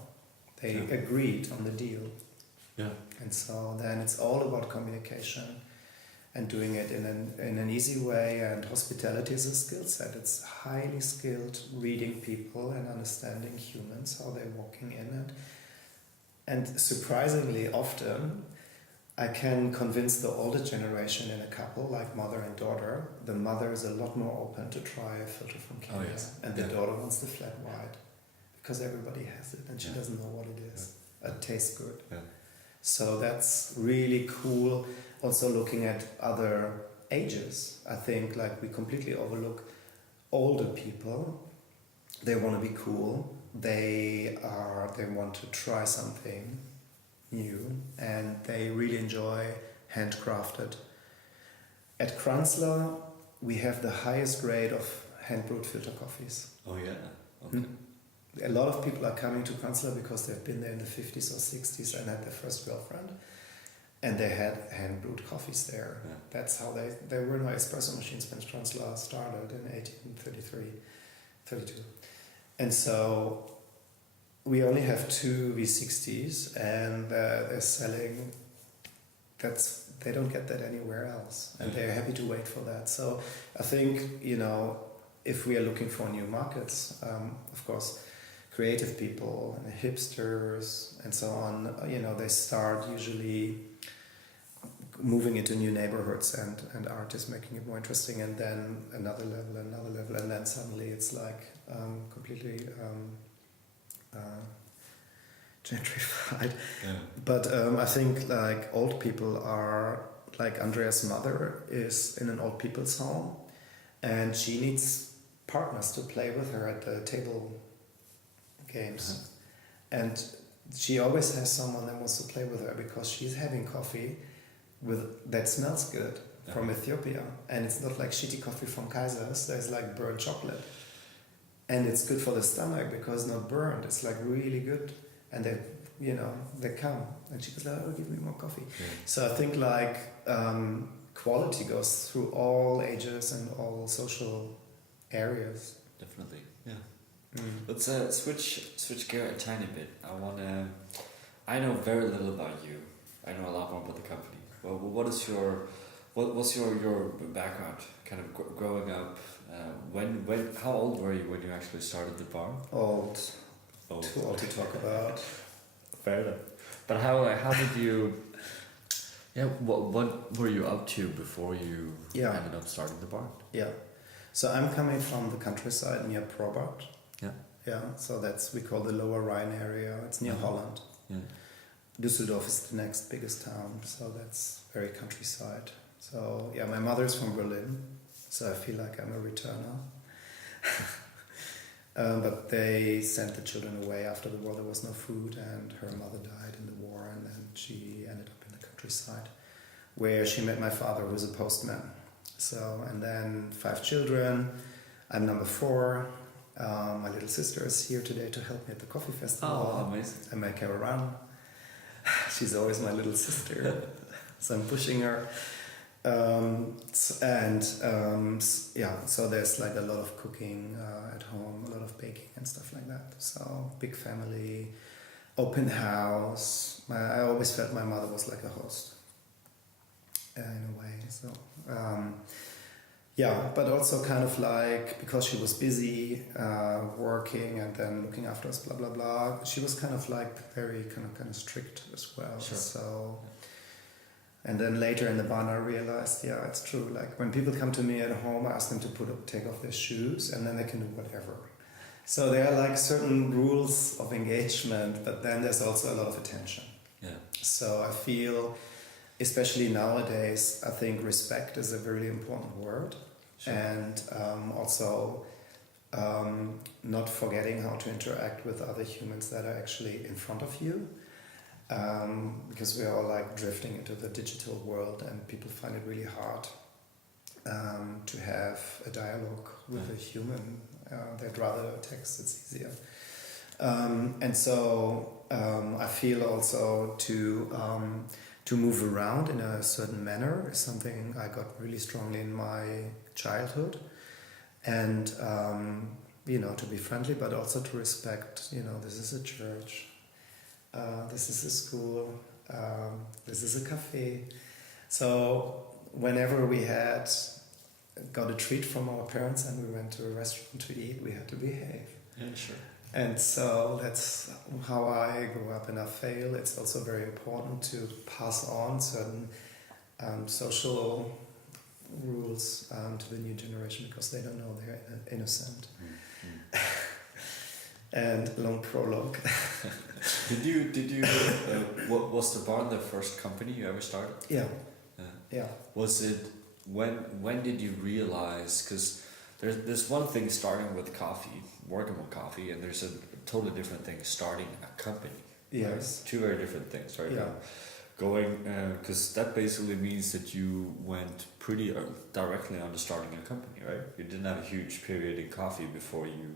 They agreed on the deal. Yeah. And so then it's all about communication and doing it in an easy way. And hospitality is a skill set. It's highly skilled reading people and understanding humans, how they're walking in it. And surprisingly often, I can convince the older generation in a couple, like mother and daughter. The mother is a lot more open to try a filter from Kenya, and the daughter wants the flat white because everybody has it and she doesn't know what it is. It tastes good. Yeah. So that's really cool. Also looking at other ages, I think like we completely overlook older people. They want to be cool. They want to try something new, and they really enjoy handcrafted. At Kranzler, we have the highest grade of hand-brewed filter coffees. Oh yeah. Okay. A lot of people are coming to Kranzler because they've been there in the 50s or 60s and had their first girlfriend, and they had hand-brewed coffees there. Yeah. That's how there were no espresso machines when Kranzler started in 1833, 32. And so we only have 2 V60s, and they're selling. They don't get that anywhere else, and they're happy to wait for that. So I think if we are looking for new markets, of course, creative people and hipsters and so on, they start usually moving into new neighborhoods, and art is making it more interesting, and then another level, and then suddenly it's like completely gentrified. Yeah. But I think like old people are, like Andrea's mother is in an old people's home, and she needs partners to play with her at the table games. And she always has someone that wants to play with her because she's having coffee that smells good from Ethiopia, and it's not like shitty coffee from Kaiser's. There's like burnt chocolate, and it's good for the stomach because it's not burnt. It's like really good, and they come, and she goes, "Oh, give me more coffee." Yeah. So I think like quality goes through all ages and all social areas. Definitely, yeah. Let's switch gear a tiny bit. I know very little about you. I know a lot more about the company. Well, what's your background? Kind of growing up. How old were you when you actually started the barn? Old. Too old to talk about. Fair enough. But how did you? Yeah. What were you up to before you ended up starting the barn? Yeah. So I'm coming from the countryside near Probert. Yeah. Yeah. So we call the Lower Rhine area. It's near Holland. Yeah. Düsseldorf is the next biggest town, so that's very countryside. So yeah, my mother's from Berlin, so I feel like I'm a returner. But they sent the children away after the war. There was no food, and her mother died in the war, and then she ended up in the countryside, where she met my father, who was a postman. So, and then 5 children. I'm number 4. My little sister is here today to help me at the coffee festival. Oh, amazing! I make her run. She's always my little sister, so I'm pushing her. So there's like a lot of cooking at home, a lot of baking and stuff like that. So big family, open house. I always felt my mother was like a host. in a way. So but also kind of like, because she was busy working and then looking after us, blah blah blah. She was kind of like very kind of strict as well. Sure. So. And then later in the barn, I realized, it's true. Like when people come to me at home, I ask them to take off their shoes, and then they can do whatever. So there are like certain rules of engagement, but then there's also a lot of attention. Yeah. So I feel, especially nowadays, I think respect is a really important word. Sure. And also not forgetting how to interact with other humans that are actually in front of you. Because we are all like drifting into the digital world, and people find it really hard to have a dialogue with a human. They'd rather text, it's easier. And so I feel also to move around in a certain manner is something I got really strongly in my childhood. And, to be friendly, but also to respect, this is a church. This is a school, this is a cafe. So whenever we got a treat from our parents and we went to a restaurant to eat, we had to behave. Yeah, sure. And so that's how I grew up, and I feel it's also very important to pass on certain social rules to the new generation, because they don't know they're innocent. Mm-hmm. And long prologue. Did you? Was the barn the first company you ever started? Yeah. Was it when did you realize? Because there's one thing starting with coffee, working with coffee, and there's a totally different thing starting a company. Yes. Right? Two very different things, right? Yeah. Going because that basically means that you went pretty directly onto starting a company, right? You didn't have a huge period in coffee before you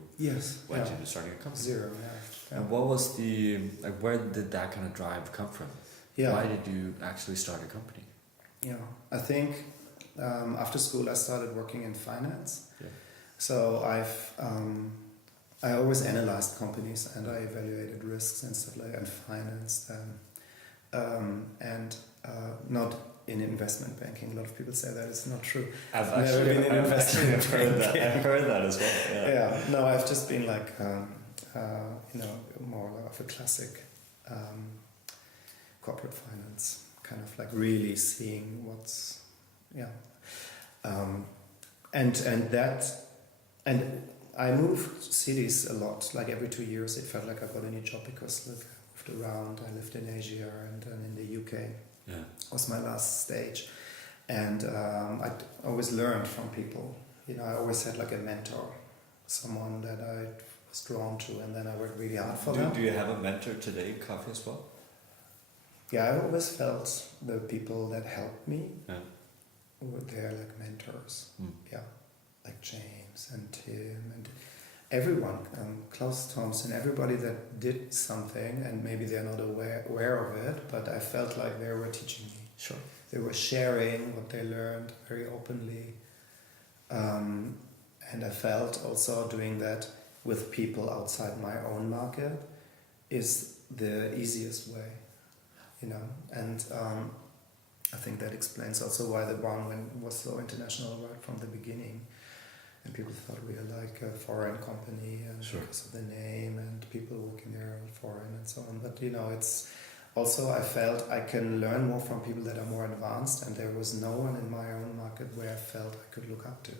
went into starting a company. Zero, yeah. And what was where did that kind of drive come from? Yeah. Why did you actually start a company? Yeah, I think after school I started working in finance. Yeah. So I always analyzed companies, and I evaluated risks and stuff like that, and financed them. And not in investment banking. A lot of people say that it's not true. I've never been in investment heard banking. that. I've heard that as well. Yeah. No, I've just been like, more of a classic corporate finance, kind of like really seeing what's, and I moved cities a lot. Like every 2 years, it felt like I got a new job, because look, I moved around. I lived in Asia and then in the UK. Yeah. Was my last stage, and I always learned from people. I always had like a mentor, someone that I was drawn to, and then I worked really hard for them. Do you have a mentor today in coffee as well? Yeah, I always felt the people that helped me were there like mentors. Yeah, like James and Tim and everyone, Klaus Thompson, everybody that did something, and maybe they're not aware of it, but I felt like they were teaching me. Sure. They were sharing what they learned very openly. And I felt also doing that with people outside my own market is the easiest way, and I think that explains also why the barn was so international right from the beginning. And people thought we were like a foreign company, and because of the name, and people working there are foreign and so on. But it's also, I felt I can learn more from people that are more advanced, and there was no one in my own market where I felt I could look up to,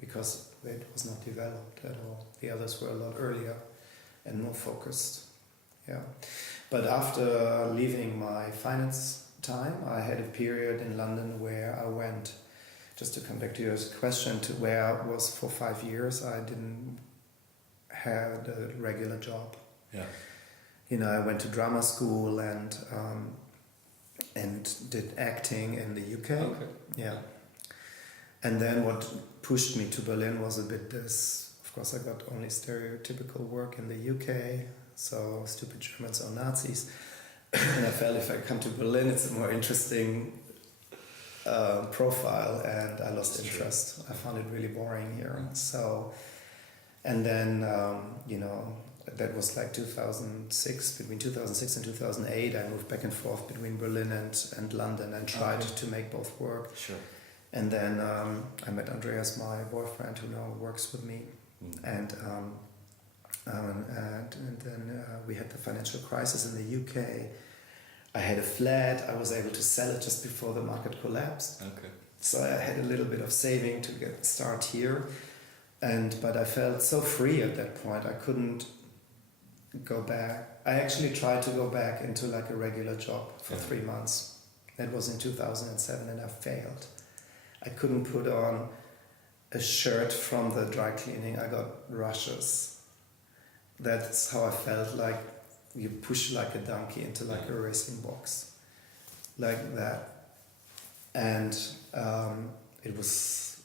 because it was not developed at all. The others were a lot earlier and more focused. Yeah. But after leaving my finance time, I had a period in London where I went, just to come back to your question, to where I was for 5 years. I didn't have a regular job. Yeah. I went to drama school and did acting in the UK. Okay. Yeah. And then what pushed me to Berlin was a bit this. Of course, I got only stereotypical work in the UK, so stupid Germans or Nazis. And I felt if I come to Berlin, it's a more interesting profile, and I lost interest. I found it really boring here. So, and then that was like 2006. Between 2006 and 2008, I moved back and forth between Berlin and London and tried to make both work. Sure. And then I met Andreas, my boyfriend, who now works with me. And then we had the financial crisis in the UK. I had a flat. I was able to sell it just before the market collapsed. Okay. So I had a little bit of saving to get start here. But I felt so free at that point. I couldn't go back. I actually tried to go back into like a regular job for 3 months. That was in 2007 and I failed. I couldn't put on a shirt from the dry cleaning. I got rushes. That's how I felt, like you push like a donkey into like a racing box. Like that. And it was,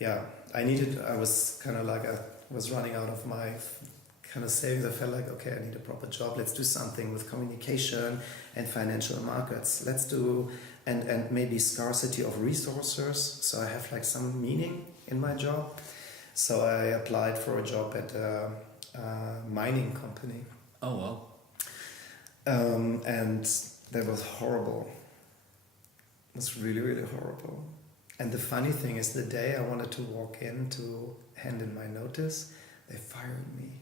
I was kind of like, I was running out of my kind of savings. I felt like, okay, I need a proper job. Let's do something with communication and financial markets. Let's do, and maybe scarcity of resources. So I have like some meaning in my job. So I applied for a job at a mining company. Oh, wow. And that was horrible. It was really, really horrible. And the funny thing is, the day I wanted to walk in to hand in my notice, they fired me.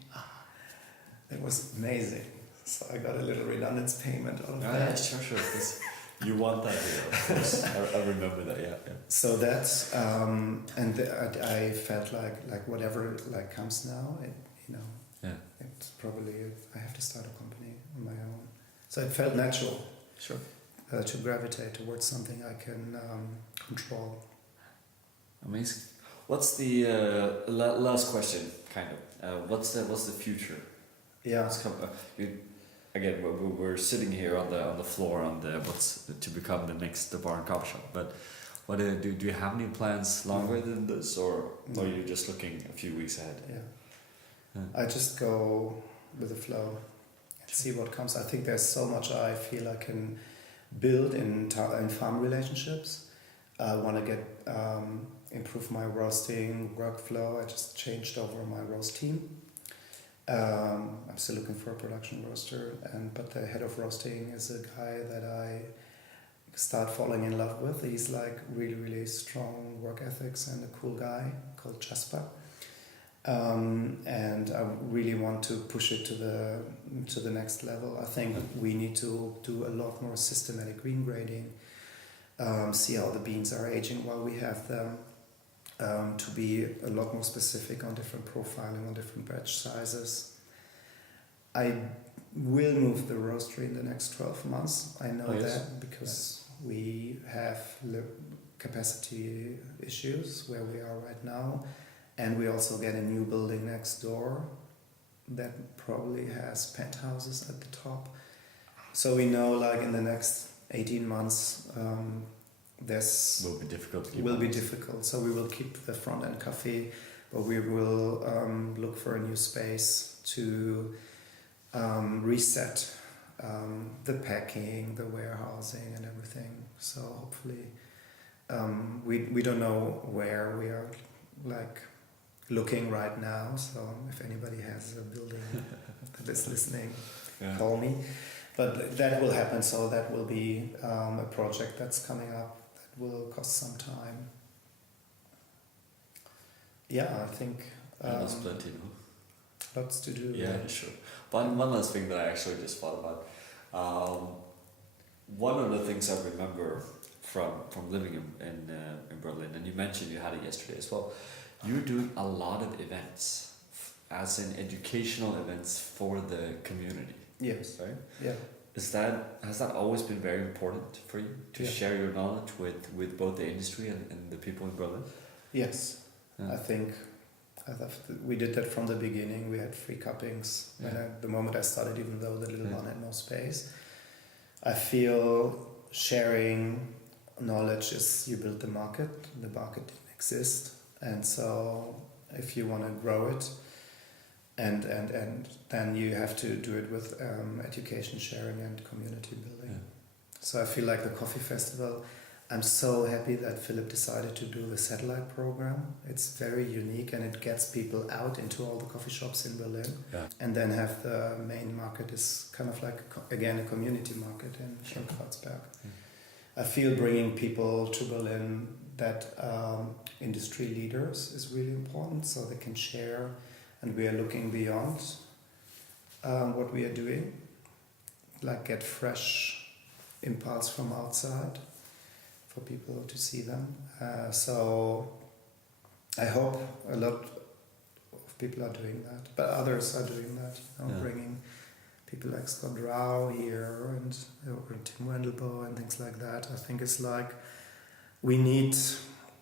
It was amazing. So I got a little redundancy payment out of that. Yeah, sure. You want that here, of course. I remember that, yeah. So that's, I felt like whatever like comes now, it's probably, I have to start a company on my own. So it felt natural. Sure. To gravitate towards something I can control. Amazing. What's the last question, kind of? What's the future? Yeah. Again, we're sitting here on the floor on the what's to become the next The Barn coffee shop. But what do you have any plans longer than this, or are you just looking a few weeks ahead? Yeah. I just go with the flow and see what comes. I think there's so much I feel I can build in farm relationships. I want to get improve my roasting workflow. I just changed over my roast team. I'm still looking for a production roaster, but the head of roasting is a guy that I start falling in love with. He's like really, really strong work ethics and a cool guy called Jasper. And I really want to push it to the next level. I think we need to do a lot more systematic green grading, see how the beans are aging while we have them, to be a lot more specific on different profiling, on different batch sizes. I will move the roastery in the next 12 months. I know that because we have capacity issues where we are right now. And we also get a new building next door that probably has penthouses at the top. So we know like in the next 18 months, this will be difficult. Difficult. So we will keep the front end cafe, but we will look for a new space to reset the packing, the warehousing and everything. So hopefully we don't know where we are like looking right now, so if anybody has a building that is listening, call me. But that will happen, so that will be a project that's coming up that will cost some time. Yeah, I think that's plenty, no? Lots to do. Yeah, sure. One last thing that I actually just thought about. One of the things I remember from living in Berlin, and you mentioned you had it yesterday as well, you're doing a lot of events, as in educational events for the community. Yes. Right? Yeah. Has that always been very important for you to share your knowledge with both the industry and the people in Berlin? Yes. Yeah. I think we did that from the beginning. We had free cuppings. The moment I started, even though the little one had no space. I feel sharing knowledge is you build the market. The market didn't exist. And so if you want to grow it, and then you have to do it with education sharing and community building. Yeah. So I feel like the coffee festival, I'm so happy that Philip decided to do the satellite program. It's very unique and it gets people out into all the coffee shops in Berlin. Yeah. And then have the main market is kind of like, again, a community market in Kreuzberg. I feel bringing people to Berlin that industry leaders is really important so they can share, and we are looking beyond what we are doing, like get fresh impulse from outside for people to see them. So I hope a lot of people are doing that, but others are doing that, bringing people like Scott Rao here and or Tim Wendelbo and things like that. I think it's like we need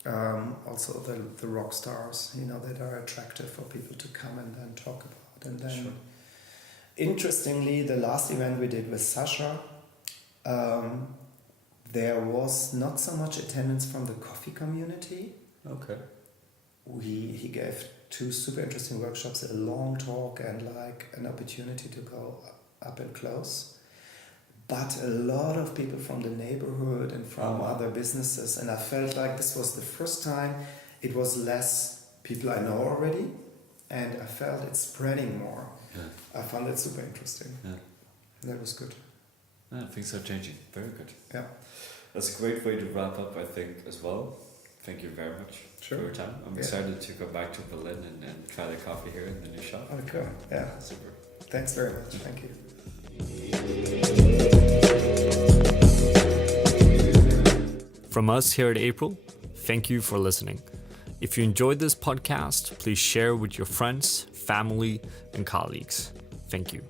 also the rock stars, that are attractive for people to come and then talk about. And then, interestingly, the last event we did with Sasha, there was not so much attendance from the coffee community. Okay. He gave 2 super interesting workshops, a long talk and like an opportunity to go up and close. But a lot of people from the neighborhood and from other businesses, and I felt like this was the first time it was less people I know already, and I felt it spreading more. Yeah. I found it super interesting. Yeah. That was good. Yeah, things are changing. Very good. Yeah. That's a great way to wrap up, I think, as well. Thank you very much for your time. I'm excited to go back to Berlin and try the coffee here in the new shop. Okay. Yeah. Super. Thanks very much. Thank you. From us here at April, thank you for listening. If you enjoyed this podcast, please share with your friends, family, and colleagues. Thank you.